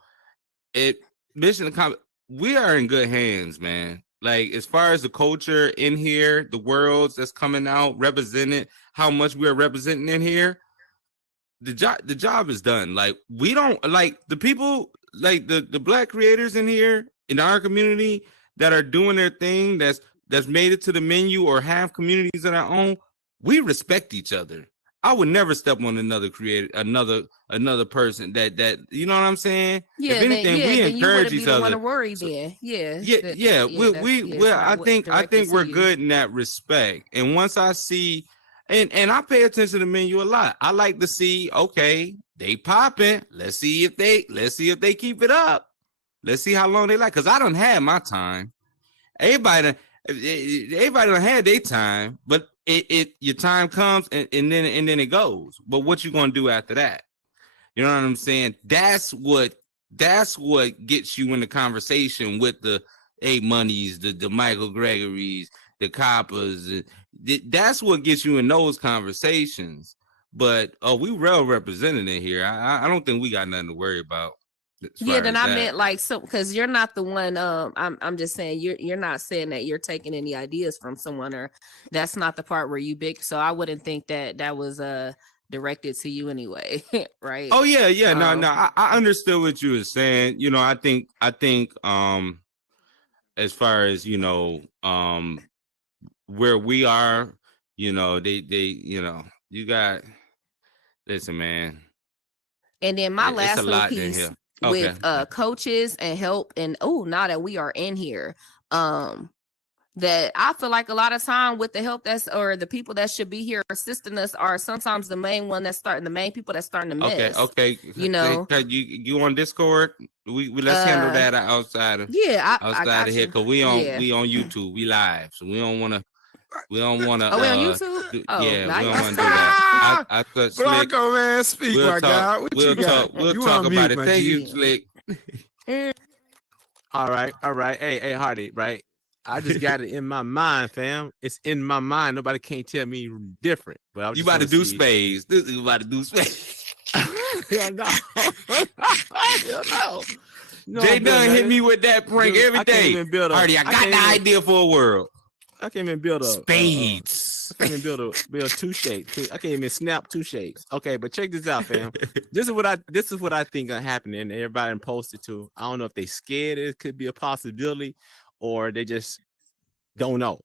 we are in good hands, man. Like as far as the culture in here, the worlds that's coming out, represented, how much we are representing in here, the job is done. Like we don't like the people, like the black creators in here in our community that are doing their thing, that's made it to the menu or have communities of their own. We respect each other. I would never step on another creator, another person that you know what I'm saying. Yeah, if anything, we then you encourage wouldn't be each the one other. to worry then. Yeah. Yeah. I think directed to we're you. good in that respect. And once I see, and I pay attention to the menu a lot. I like to see, okay, they popping. Let's see if they keep it up. Let's see how long they like. Cause I don't have my time. Everybody done had their time, but your time comes and then it goes. But what you gonna do after that? You know what I'm saying? That's what gets you in the conversation with the A Moneys, the Michael Gregory's, the Coppers. That's what gets you in those conversations. But we well represented in here. I don't think we got nothing to worry about. Yeah, then I meant like so because you're not the one. I'm just saying you're not saying that you're taking any ideas from someone, or that's not the part where you big. So I wouldn't think that was directed to you anyway, right? Oh yeah. No. I understood what you were saying. You know, I think as far as you know, where we are, you know, they you know, you got. Listen, man. And then my It's last a little lot in piece here. with Okay. coaches and help, and now that we are in here, that I feel like a lot of time with the help or the people that should be here assisting us are sometimes the main people that's starting to miss. Okay. You know, you on Discord? We let's handle that outside of got of here, you. because we on Yeah. YouTube, we live, so we don't want to. Oh, we on YouTube? Oh, yeah, now we you don't got want to do that. I cut Slick. Blanco, man, speak, my guy. What We'll you got? talk. We'll You talk on about mute, it. my Thank G. you, Slick. All right. Hey, Hardy, right? I just got it in my mind, fam. It's in my mind. Nobody can't tell me different. But I You just about to wanna do see- spades. This is about to do spades. Hell no. Hell no. No, Jay I'm Dunn good, hit man. me with that prank Dude, every I can't day. even build a- Hardy, I I got can't the even- idea for a world. I can't even build a spades. I can't even build two shapes. I can't even snap two shapes. Okay, but check this out, fam. This is what I think are happening, and everybody posted to. I don't know if they scared it could be a possibility, or they just don't know.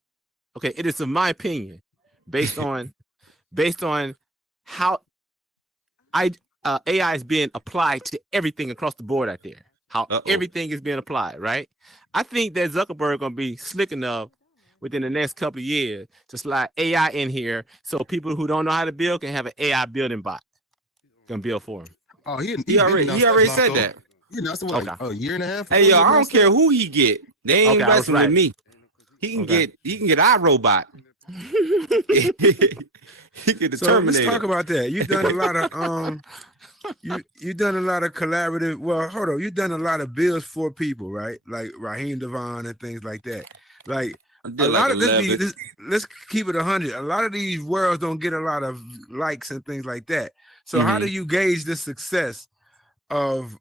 Okay, it is in my opinion, based on how AI is being applied to everything across the board out there. How everything is being applied, right? I think that Zuckerberg gonna be slick enough within the next couple of years to slide AI in here, so people who don't know how to build can have an AI building bot gonna build for them. Oh, he He already said that. You know, what, like a year and a half. Hey, yo, I don't care who he get. They ain't Okay, I was messing right. with me. He can get iRobot. He get the So Terminator. let's talk about that. You've done a lot of you done a lot of collaborative. Well, hold on. You've done a lot of builds for people, right? Like Raheem Devon and things like that. Like did a like lot of 11. this. Let's keep it 100. A lot of these worlds don't get a lot of likes and things like that. So how Mhm. do you gauge the success of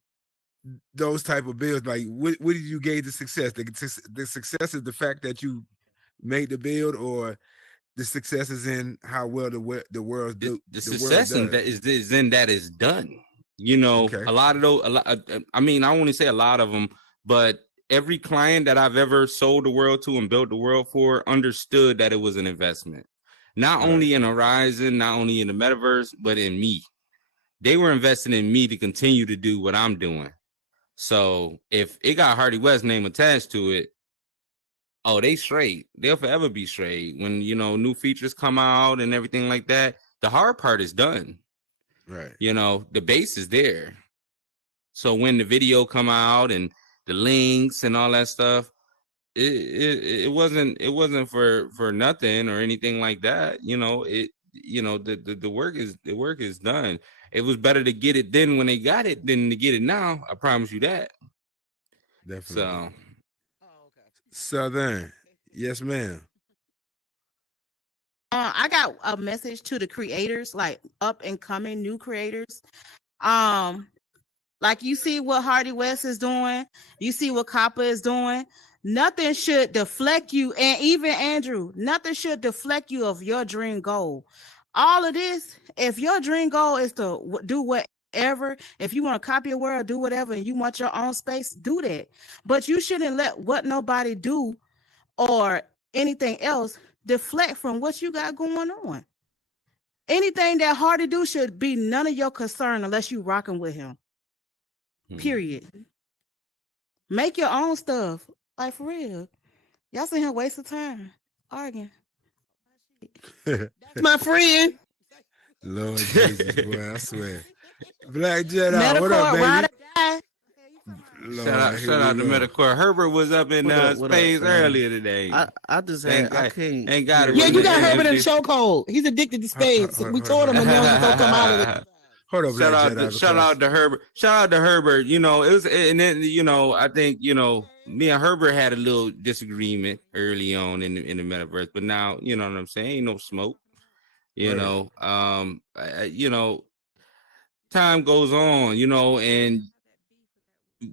those type of builds? Like, what did you gauge the success? The success is the fact that you made the build, or the success is in how well the world do. The success in that is in that is done. You know, a lot of those. I mean, I won't say a lot of them, but every client that I've ever sold the world to and built the world for understood that it was an investment, not only in Horizon, not only in the metaverse, but in me. They were investing in me to continue to do what I'm doing. So if it got Hardy West's name attached to it, oh, they straight. They'll forever be straight. When, you know, new features come out and everything like that, the hard part is done. Right. You know, the base is there. So when the video come out and the links and all that stuff, it wasn't for nothing or anything like that. You know, the work is done. It was better to get it then when they got it than to get it now. I promise you that. Definitely. So Southern, yes, ma'am. I got a message to the creators, like up and coming new creators. Like you see what Hardy West is doing, you see what Copper is doing. Nothing should deflect you, and even Andrew, nothing should deflect you of your dream goal. All of this, if your dream goal is to do whatever, if you want to copy a world, do whatever, and you want your own space, do that. But you shouldn't let what nobody do or anything else deflect from what you got going on. Anything that Hardy do should be none of your concern unless you rocking with him. Period. Make your own stuff. Like, for real. Y'all seen him waste of time arguing. My friend. Lord Jesus, boy, I swear. Black Jedi, Metaphor, what up, ride baby? or die. shout out to Metacore. Herbert was up in What up, space man? earlier today. I just had I can't. Ain't got it. Yeah, you got with Herbert in the- the chokehold. He's addicted to spades. We told him and don't come out of it. Hold up, shout Black out, Jedi, shout out to Herbert. Shout out to Herbert. You know, it was, and then I think me and Herbert had a little disagreement early on in the metaverse, but now you know what I'm saying. Ain't no smoke. Time goes on. And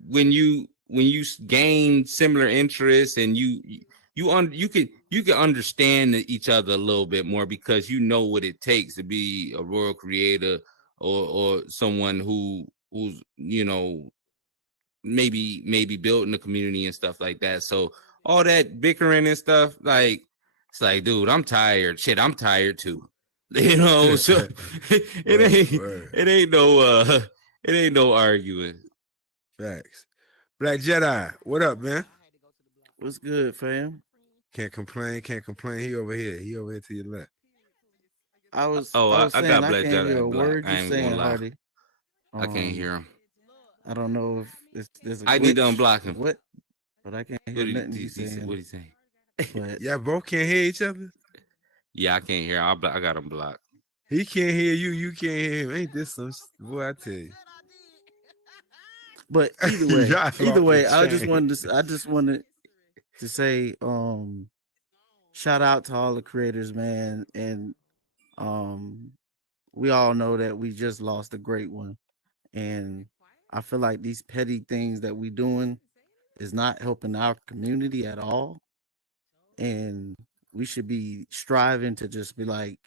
when you gain similar interests and you can understand each other a little bit more because you know what it takes to be a royal creator or someone who's maybe building the community and stuff like that. So all that bickering and stuff, like it's like, dude, I'm tired. Shit, I'm tired too. So it ain't no arguing. Facts. Black Jedi, what up, man? What's good, fam? Can't complain. He over here to your left. I was I saying, got I Black can't hear Jedi a black. word I you're ain't saying, gonna lie. Hardy. I can't hear him. I don't know if there's a I need to glitch, unblock him. What? But I can't hear nothing you saying. What he saying? But Y'all both can't hear each other? Yeah, I can't hear. I got him blocked. He can't hear you. You can't hear him. Ain't this some boy? I tell you. But either way, Y'all I off just the wanted to say, shout out to all the creators, man, and we all know that we just lost a great one, and I feel like these petty things that we doing is not helping our community at all, and we should be striving to just be like,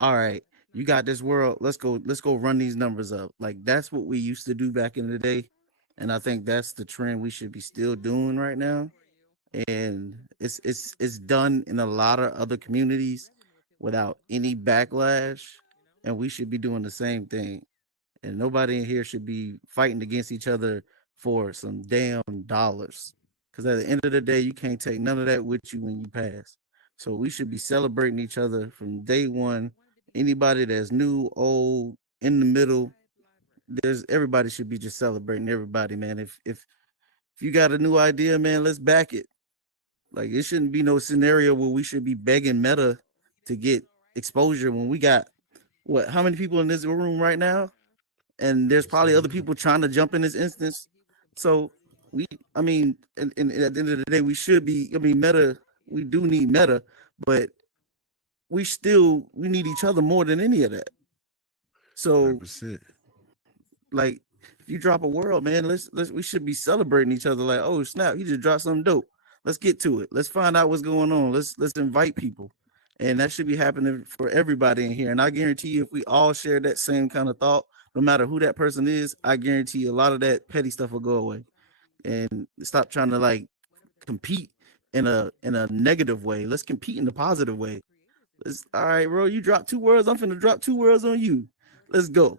all right, you got this world, let's go run these numbers up. Like that's what we used to do back in the day, and I think that's the trend we should be still doing right now. And it's done in a lot of other communities without any backlash, and we should be doing the same thing. and nobody in here should be fighting against each other for some damn dollars. Because at the end of the day, you can't take none of that with you when you pass. So we should be celebrating each other from day one. Anybody that's new, old, in the middle, everybody should be just celebrating everybody, man. If you got a new idea, man, let's back it. Like, it shouldn't be no scenario where we should be begging Meta to get exposure when we got how many people in this room right now? And there's probably other people trying to jump in this instance. So and at the end of the day, we should be, Meta, we do need Meta, but we need each other more than any of that. So 100%. Like, if you drop a world, man, we should be celebrating each other. Like, oh snap, he just dropped something dope. Let's get to it. Let's find out what's going on. Let's invite people. And that should be happening for everybody in here. And I guarantee you, if we all share that same kind of thought, no matter who that person is, I guarantee you a lot of that petty stuff will go away. And stop trying to like compete in a negative way. Let's compete in a positive way. All right, bro, you dropped 2 worlds. I'm finna drop 2 worlds on you. Let's go.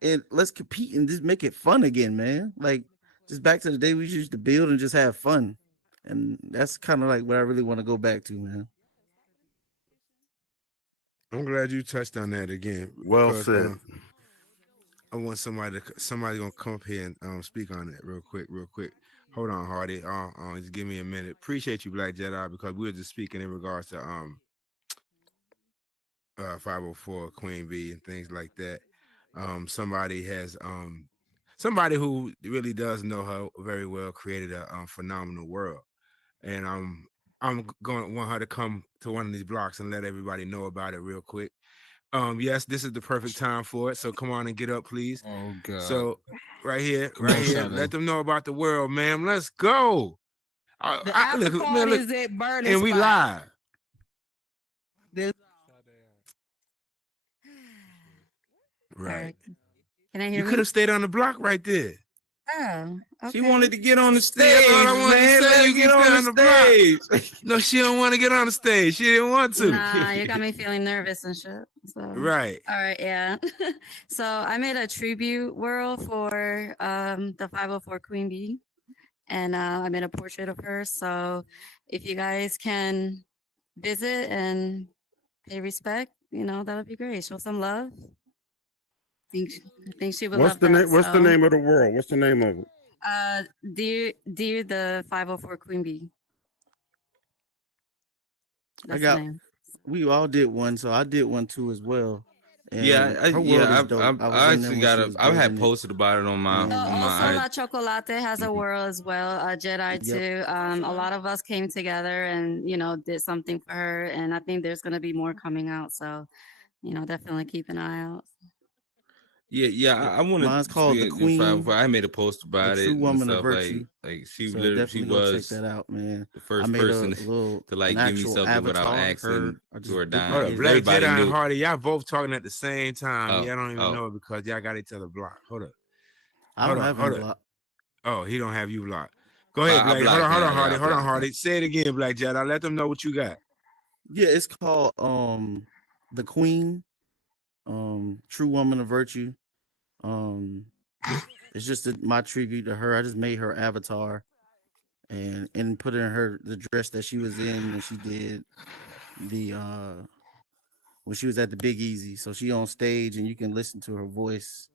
And let's compete and just make it fun again, man. Like, just back to the day we used to build and just have fun. And that's kind of like what I really want to go back to, man. I'm glad you touched on that again. Well because, said. I want somebody gonna come up here and speak on that real quick. Hold on, Hardy. Just give me a minute. Appreciate you, Black Jedi, because we were just speaking in regards to 504 Queen Bee and things like that. Somebody who really does know her very well created a phenomenal world, and I'm going to want her to come to one of these blocks and let everybody know about it real quick. Yes, this is the perfect time for it, so come on and get up, please. Oh God. So right here, Shana. let them know about the world, ma'am. Let's go. The after party is at Burning and we Spot. live. Right. Can I hear You me? could have stayed on the block right there. Oh, okay. She wanted to get on the stage, That's what I wanted to man. say. Let her You get can stay on the stage. No, she don't want to get on the stage. She didn't want to. Nah, you got me feeling nervous and shit. So. Right. All right, yeah. So I made a tribute world for the 504 Queen Bee, and I made a portrait of her. So if you guys can visit and pay respect, that would be great. Show some love. I think she would What's love the that. name? What's the so, name of the world? What's the name of it? Dear the 504 Queen Bee. That's the name. We all did one, so I did one too as well. And Yeah, her world is dope. I was in actually there got when she was I had building it. posted about it on my on Also, my. La Chocolate has a world as well, Jedi Yep. too. A lot of us came together and did something for her, and I think there's gonna be more coming out. So, definitely keep an eye out. Yeah, I want to. Mine's called The Queen, I made a post about the it true and woman of stuff virtue. like she So literally she definitely go check was that out, man. the I first made a person little- to like an give me actual something without avatar, asking her. I just to her did dime. Hold up, Black Everybody Jedi and knew. Hardy, y'all both talking at the same time. Oh, Y'all don't even oh. know it because y'all got each other blocked. Hold up. I don't have him blocked. Oh, he don't have you blocked. Go ahead, I Black. blocked Hold on, him. Yeah, Hardy. I Hold on, blocked Hardy. Say it again, Black Jedi. Let them know what you got. Yeah, it's called The Queen, True Woman of Virtue. It's just my tribute to her. I just made her avatar and put in the dress that she was in when she did the when she was at the Big Easy. So she on stage and you can listen to her voice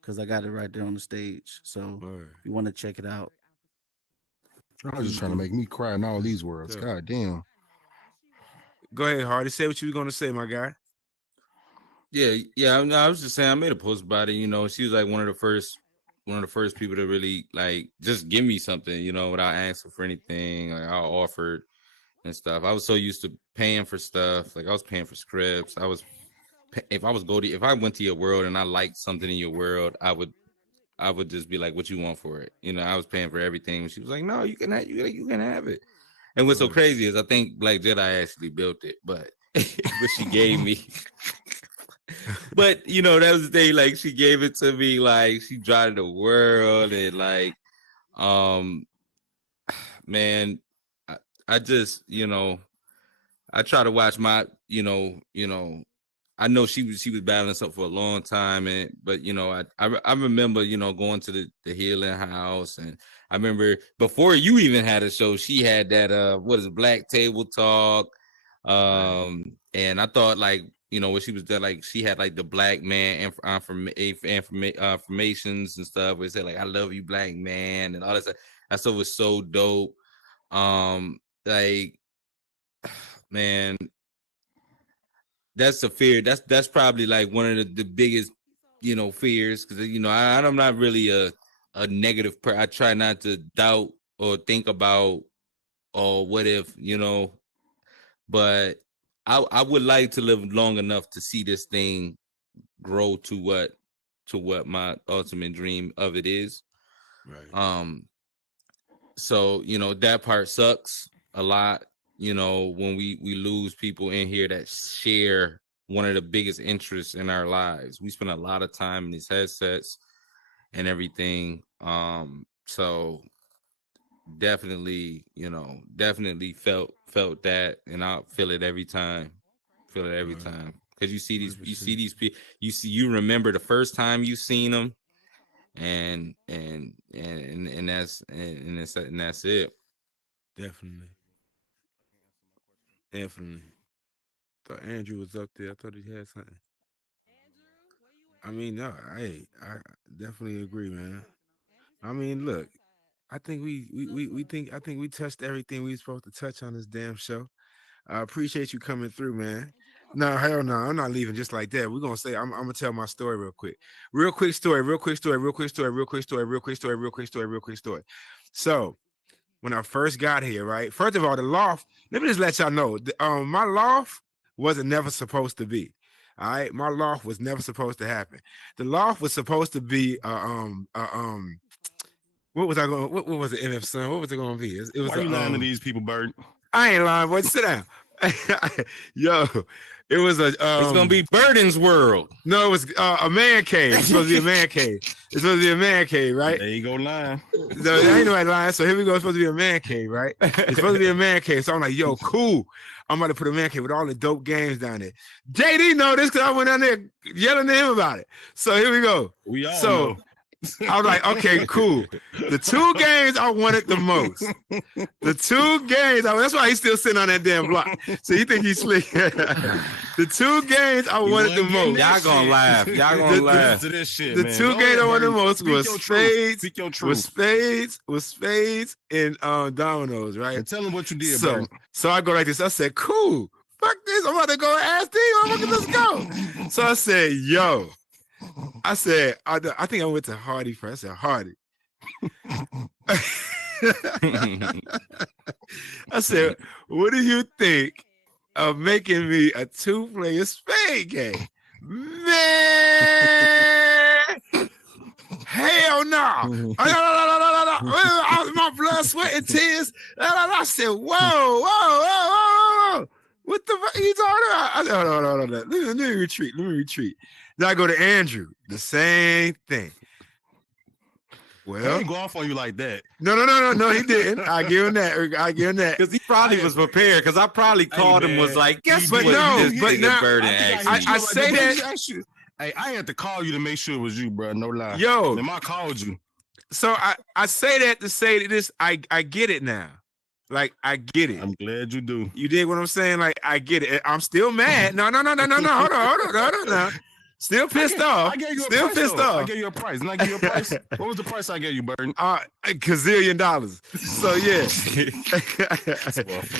because I got it right there on the stage. So if you want to check it out. I was just trying to make me cry in all these worlds. Yeah. God damn. Go ahead, Hardy. Say what you were gonna say, my guy. Yeah. I was just saying I made a post about it. She was like one of the first people to really like just give me something, without asking for anything. Like I offered and stuff. I was so used to paying for stuff. Like I was paying for scripts. If I went to your world and I liked something in your world, I would just be like, what you want for it? I was paying for everything. She was like, no, you can have it. And what's so crazy is I think Black Jedi actually built it, but she gave me. But that was the thing. Like she gave it to me. Like she dried the world and like, man, I just I try to watch my I know she was battling something for a long time, but I remember going to the healing house, and I remember before you even had a show, she had that what is it, Black Table Talk, and I thought when she was there, like she had like the black man affirmations and stuff where it said like I love you, black man, and all that stuff. That stuff was so dope. Like, man, that's a fear. That's probably like one of the biggest, fears, because I'm not really a negative person. I try not to doubt or think about, or what if, but I would like to live long enough to see this thing grow to what my ultimate dream of it is. Right. So that part sucks a lot. When we lose people in here that share one of the biggest interests in our lives. We spend a lot of time in these headsets and everything. So definitely felt that, and I'll feel it every time. Because you see these people, you remember the first time you seen them, and that's it. Definitely. Thought Andrew was up there. I thought he had something. I mean, no, I definitely agree, man. I mean, look, I think I think we touched everything we were supposed to touch on this damn show. I appreciate you coming through, man. No, hell no, I'm not leaving just like that. We're gonna say I'm gonna tell my story real quick. Real quick story. So when I first got here, right? First of all, the loft, let me just let y'all know. My loft wasn't never supposed to be. All right, my loft was never supposed to happen. The loft was supposed to be what was I going? What was it, NF son? What was it going to be? It was. Why you lying to these people, Bird? I ain't lying, boy. Sit down. Yo, it was a. It's gonna be Burden's world. No, it was a man cave. It's supposed to be a man cave. It's supposed to be a man cave, right? There you go, lying. No, there ain't nobody lying. So here we go. It's supposed to be a man cave, right? It's supposed to be a man cave. So I'm like, yo, cool. I'm about to put a man cave with all the dope games down there. JD know this because I went down there yelling at him about it. So here we go. We all so know. I was like, okay, cool. The two games I wanted the most. The two games, that's why he's still sitting on that damn block. So you think he's slick. The two games I wanted the most. Y'all gonna laugh. Y'all gonna laugh. To this shit, The man. two games I wanted the most was spades. Was spades and dominoes, right? And tell him what you did, so, Bird. so I go like this. I said, cool. Fuck this. I'm about to go ask these motherfuckers. Let's go. So I said, yo. I said, I think I went to Hardy first. I said, Hardy. I said, what do you think of making me a 2-player spade game? Man, hell no. My blood, sweat, and tears. I said, whoa. What the fuck are you talking about? I said, hold on. Let me retreat. Then I go to Andrew. The same thing. Well, I didn't go off on you like that. No, he didn't. I give him that. Because he probably was prepared. Because I probably called him, was like, guess what? I say that. Hey, I had to call you to make sure it was you, bro. No lie. Yo, then I called you. So I say that to say this. I get it now. Like, I get it. I'm glad you do. You dig what I'm saying? Like, I get it. I'm still mad. No. Hold on now. Still pissed off. I gave you a Still price, pissed though. off. I gave you a price. Didn't I give you a price? What was the price I gave you, Burden? $1 gazillion. So yeah.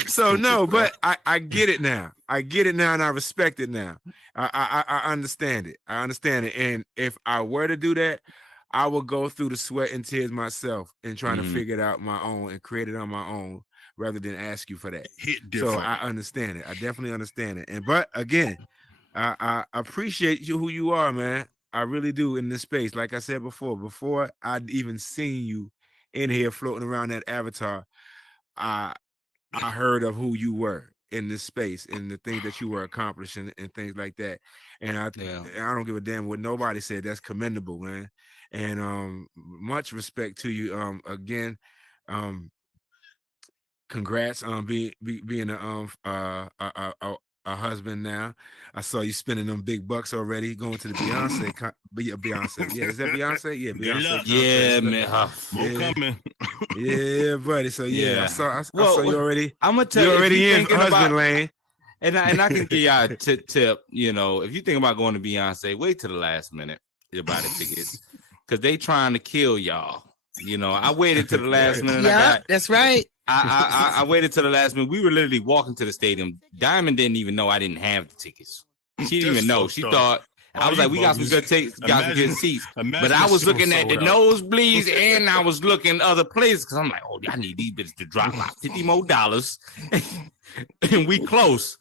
So no, but I get it now. I get it now, and I respect it now. I understand it. And if I were to do that, I would go through the sweat and tears myself and trying to figure it out my own and create it on my own rather than ask you for that. Hit different. So I understand it. I definitely understand it. But again, I appreciate you who you are, man. I really do in this space. Like I said before I'd even seen you in here floating around that avatar, I heard of who you were in this space and the things that you were accomplishing and things like that. And I don't give a damn what nobody said. That's commendable, man. And much respect to you. Again, congrats on being a a husband now. I saw you spending them big bucks already, going to the Beyonce. Beyonce, yeah, is that Beyonce? Yeah, Good Beyonce. luck. concert. Yeah, man. More coming. Yeah, buddy. So yeah, I saw you already. I'm gonna tell you, You're if already you in thinking husband about- lane. And I can give y'all a tip. You know, if you think about going to Beyonce, wait till the last minute to buy the tickets, because they trying to kill y'all. You know, I waited to the last minute. Yeah, that's right. I waited to the last minute. We were literally walking to the stadium. Diamond didn't even know I didn't have the tickets. She didn't even know. She thought I was like, we got some good tickets, got some good seats. But I was looking at the nosebleeds and I was looking other places because I'm like, oh, I need these bitches to drop like $50 more, and we close.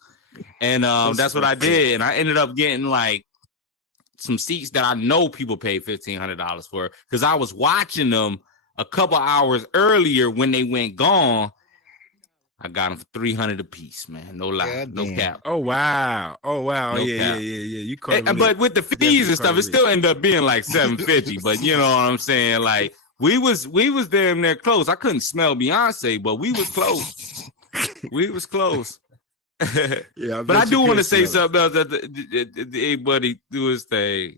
And that's what I did. And I ended up getting like some seats that I know people paid $1,500 for because I was watching them a couple hours earlier when they went gone. I got them for $300 a piece, man. No lie, no cap. Oh wow, No yeah, cap. yeah. You But with the fees and stuff, it still ended up being like $750. But you know what I'm saying? Like we was damn near close. I couldn't smell Beyonce, but we was close. We was close. Yeah, but I do want to say something else that everybody do his thing.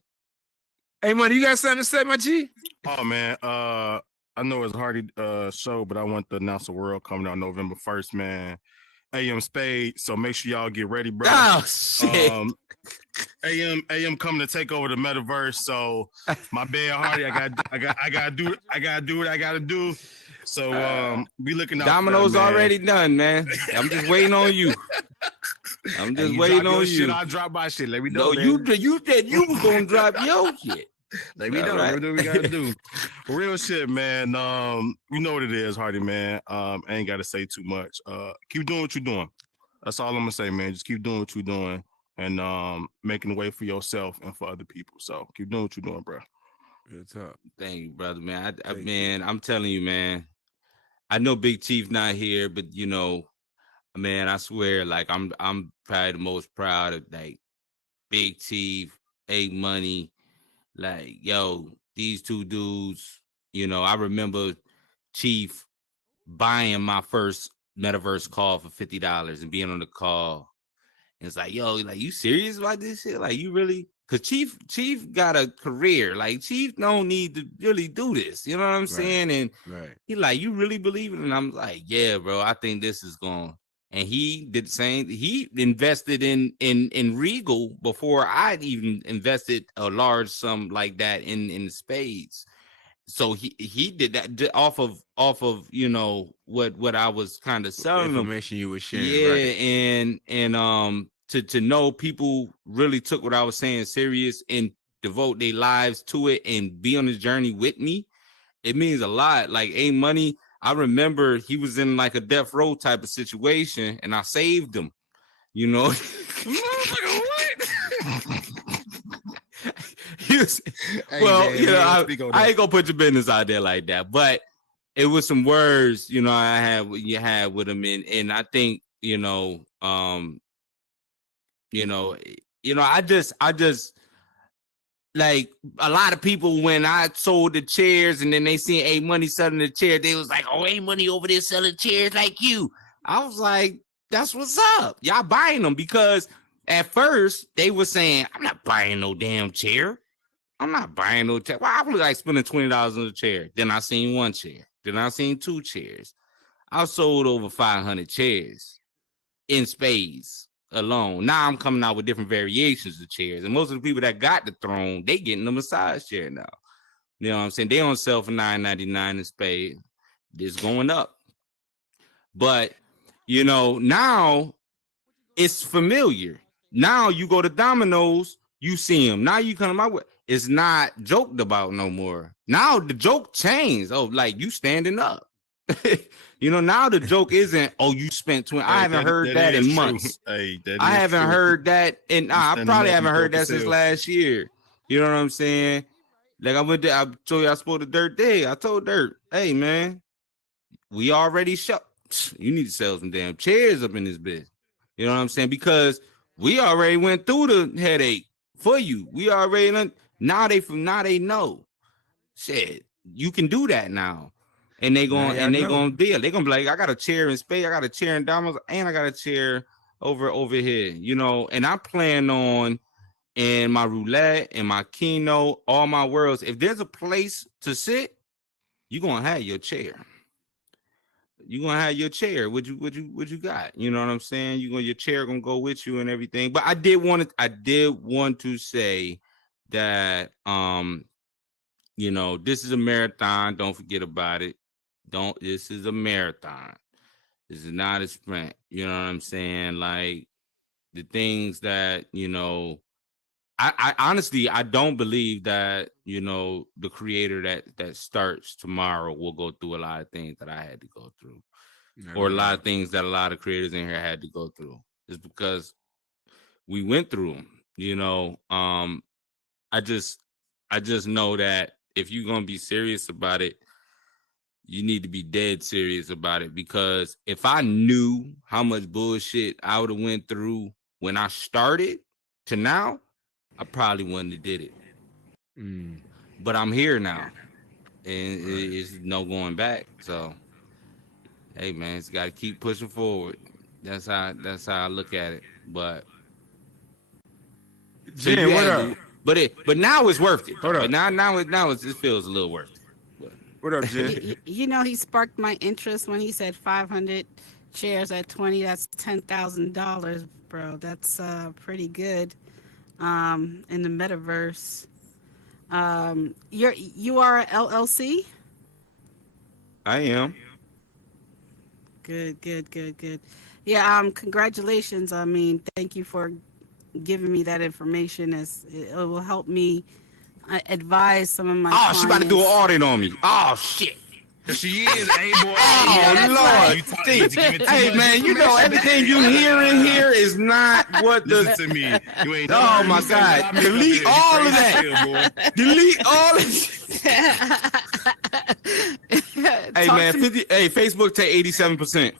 Hey, Money, you got something to say, my G? Oh man, I know it's Hardy show, but I want to announce the world coming out November 1st, man. AM Spade, so make sure y'all get ready, bro. Oh shit. AM coming to take over the metaverse. So my bad, Hardy, I gotta do what I gotta do. So we looking out. Domino's for that, man. already done, man. I'm just waiting on you. I'm just You waiting drop your on shit, you. I'll drop my shit. Let me know. No, man. you said you was gonna drop your shit. Let me know. All right. Let me know what we gotta do. Real shit, man. You know what it is, Hardy, man. I ain't gotta say too much. Keep doing what you're doing. That's all I'm gonna say, man. Just keep doing what you're doing and making a way for yourself and for other people. So keep doing what you're doing, bro. Good talk. Thank you, brother, man. Man, I'm telling you, man. I know Big Chief not here, but you know, man, I swear, like I'm probably the most proud of like Big Chief, A Money, like yo, these two dudes. You know, I remember Chief buying my first metaverse call for $50 and being on the call. And it's like, yo, like you serious about this shit? Like you really? Cause Chief got a career. Like Chief don't need to really do this. You know what I'm saying? And he like, you really believe it? And I'm like, yeah, bro. I think this is going. And he did the same. He invested in Regal before I'd even invested a large sum like that in spades. So he did that off of you know what I was kind of selling them. Information you were sharing. Yeah, right. and to know people really took what I was saying serious and devote their lives to it and be on this journey with me, it means a lot. Like A Money, I remember he was in like a death row type of situation and I saved him, you know. He was, well, man, you know, I ain't gonna put your business out there like that, but it was some words, you know, you had with him, and I think, you know, I just like a lot of people when I sold the chairs and then they seen A Money selling the chair, they was like, oh, A Money over there selling chairs like you. I was like, that's what's up. Y'all buying them because at first they were saying, I'm not buying no damn chair. I'm not buying no chair. Well, I was like spending $20 on a chair. Then I seen one chair. Then I seen two chairs. I sold over 500 chairs in spades alone. Now I'm coming out with different variations of chairs. And most of the people that got the throne, they getting a massage chair now. You know what I'm saying? They don't sell for $9.99 in spades. It's going up. But, you know, now it's familiar. Now you go to Domino's, you see them. Now you come my way. It's not joked about no more. Now the joke changed. Oh, like you standing up. You know, now the joke isn't, oh, you spent 20. I haven't heard that in months. Hey, I haven't heard that, and I probably haven't heard that since last year. You know what I'm saying? Like I told you I spoke to Dirt Day. I told Dirt, hey man, we already shut. You need to sell some damn chairs up in this bitch. You know what I'm saying? Because we already went through the headache for you. We already now they know. Shit, you can do that now. And they gonna deal. They're gonna be like, I got a chair in Spade, I got a chair in Domino's, and I got a chair over here, you know, and I plan on in my roulette and my keynote, all my worlds. If there's a place to sit, you're gonna have your chair. You're gonna have your chair. What you got? You know what I'm saying? Your chair gonna go with you and everything. But I did want to say that you know, this is a marathon. Don't forget about it. This is a marathon. This is not a sprint. You know what I'm saying? Like the things that, you know, I honestly, I don't believe that, you know, the creator that starts tomorrow will go through a lot of things that I had to go through, or a lot of things that a lot of creators in here had to go through. It's because we went through them, you know. I just know that if you're gonna be serious about it, you need to be dead serious about it, because if I knew how much bullshit I would have went through when I started to now, I probably wouldn't have did it. But I'm here now, and it's no going back. So, hey man, it's got to keep pushing forward. That's how I look at it. But Jen, what up? But now it's worth it. Hold up. But now it feels a little worth it. What up, Jen? You know, he sparked my interest when he said 500 shares at 20. That's $10,000, bro. That's pretty good. In the metaverse. You are a LLC? I am. Good. Yeah, congratulations. I mean, thank you for giving me that information, as it will help me advise some of my clients. She about to do an audit on me. Oh shit. She is, hey boy. Oh Lord, Steve. Hey man, you know everything you hear in here is not what the. Listen to me. You ain't. Oh my God! Delete all of that. Delete all of Hey man, Facebook take 87%.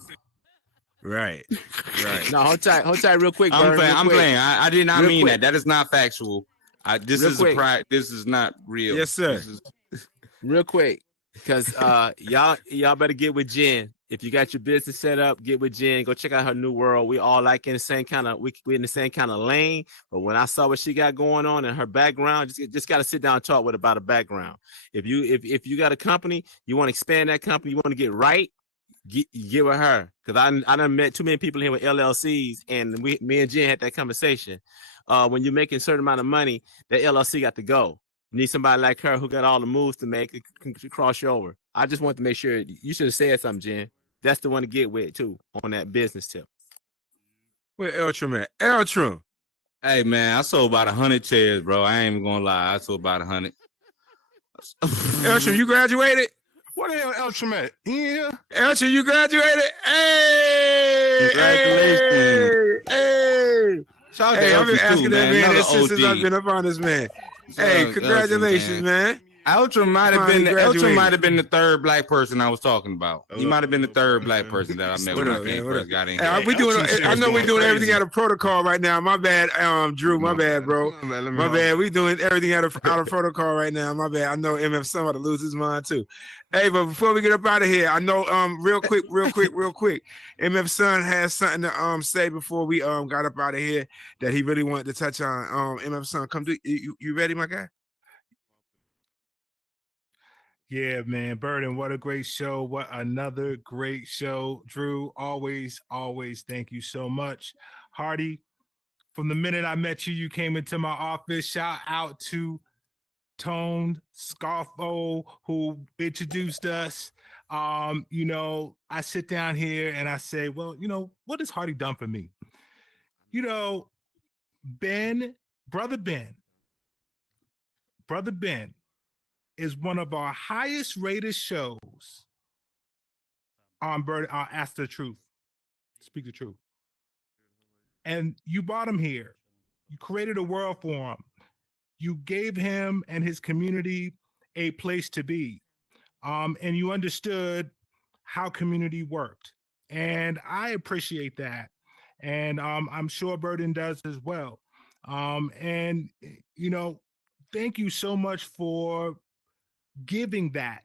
Right. No, hold tight, real quick. I'm Bird, playing. I did not Real mean quick. that. That is not factual. This Real is quick. This is not real. Yes, sir. Real quick, because y'all better get with Jen. If you got your business set up, get with Jen. Go check out her new world. We all like in the same kind of we in the same kind of lane. But when I saw what she got going on and her background, just got to sit down and talk with her about her background. If you got a company, you want to expand that company, you want to get right, get with her. Because I done met too many people here with LLCs, and me and Jen had that conversation. When you're making a certain amount of money, that LLC got to go. You need somebody like her who got all the moves to make it can cross you over. I just want to make sure you should have said something, Jen. That's the one to get with too on that business tip. Where Eltram at? Eltram. Hey man, I sold about 100 chairs, bro. I ain't even gonna lie. I sold about 100. Eltram, you graduated? What the hell Eltram at? Yeah. Eltram, you graduated? Hey! Congratulations. Hey! Shout out to Hey, I've been Eltram asking too, that man. man Another since OG. I've been up on this man. Shout Hey, out to congratulations, Eltram, man. Eltram might have been Graduated. the third black person I was talking about. He might have been the third black person that I met when I first got in Hey, here. we doing. I know we're doing everything out of protocol right now. My bad, Drew. My bad, bro. My bad. We doing everything out of protocol right now. My bad. I know MF Son about to lose his mind too. Hey, but before we get up out of here, I know real quick. MF Son has something to say before we got up out of here that he really wanted to touch on. MF Son, come do you ready, my guy? Yeah, man. Burden, what a great show. What another great show. Drew, always thank you so much. Hardy, from the minute I met you, you came into my office. Shout out to Tone Scarfo, who introduced us. You know, I sit down here and I say, well, you know, what has Hardy done for me? You know, Brother Ben is one of our highest rated shows on Ask the Truth. Speak the Truth. And you brought him here. You created a world for him. You gave him and his community a place to be. And you understood how community worked. And I appreciate that. And I'm sure Burden does as well. And, you know, thank you so much for giving that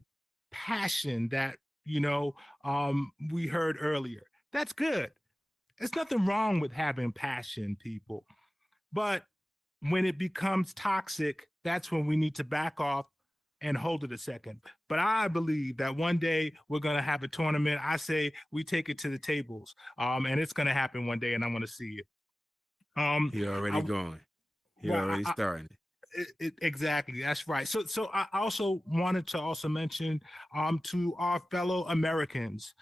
passion that, you know, we heard earlier. That's good. There's nothing wrong with having passion, people. But when it becomes toxic, that's when we need to back off and hold it a second. But I believe that one day we're going to have a tournament. I say we take it to the tables, and it's going to happen one day, and I want to see it. He already going. He well, already starting it. Exactly, that's right. So I also wanted to also mention to our fellow Americans,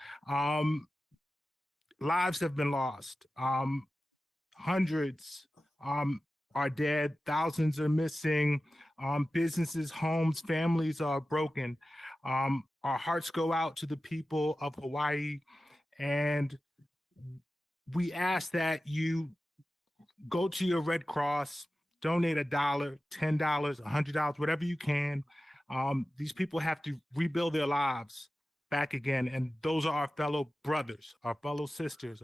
lives have been lost. Hundreds are dead. Thousands are missing. Businesses, homes, families are broken. Our hearts go out to the people of Hawaii, and we ask that you go to your Red Cross, donate $1, $10, $100, whatever you can. These people have to rebuild their lives back again, and those are our fellow brothers, our fellow sisters,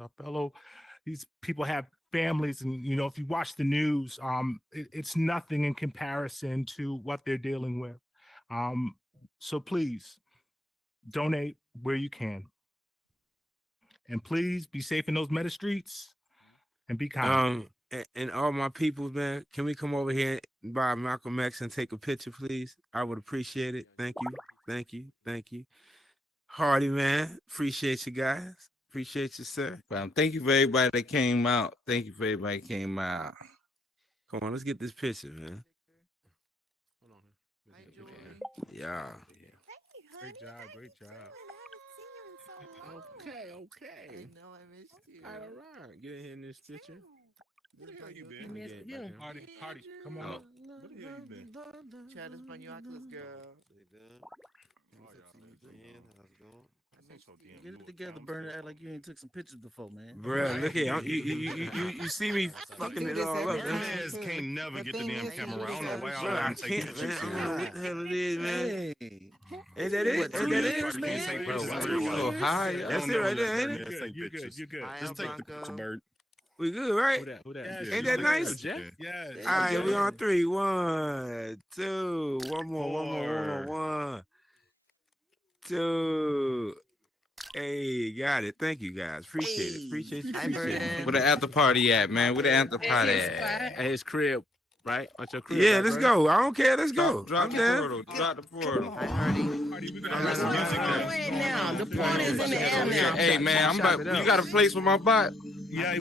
these people have families, and if you watch the news, it's nothing in comparison to what they're dealing with. So please donate where you can, and please be safe in those meta streets and be kind. And all my people, man, can we come over here by Malcolm X and take a picture, please? I would appreciate it. Thank you. Hardy, man, appreciate you guys. Appreciate you, sir. Thank you for everybody that came out. Come on, let's get this picture, man. Yeah. Great job. Okay. I know I missed you. All right. Get in here in this picture. Where you been? Hardy, come on. Where the hell you been? Chad is my new Oculus girl. Get it together, Burner. Act like you ain't took some pictures before, man. Bro, look here. You see me fucking it all up. Man's can't never get the damn camera. I don't know why Bro, I I'm taking can't, pictures. man. I don't know what the hell it is, man. Ain't that it? What, 2 years, man? Bro, so high. That's it right there, ain't it? You're good. Just take the picture, Bird. We good, right? Who that? Ain't that nice? Yes. All right, we on 3. 1, 2. One more. 1, 2. Hey, got it. Thank you, guys. Appreciate it. Where the after party at, man? Where the after party at? At his crib, right? At your crib. Yeah, let's go. I don't care. Let's go. Drop the portal. Drop the portal. The party's in the air now. Hey, man, you got a place for my bot? Yeah,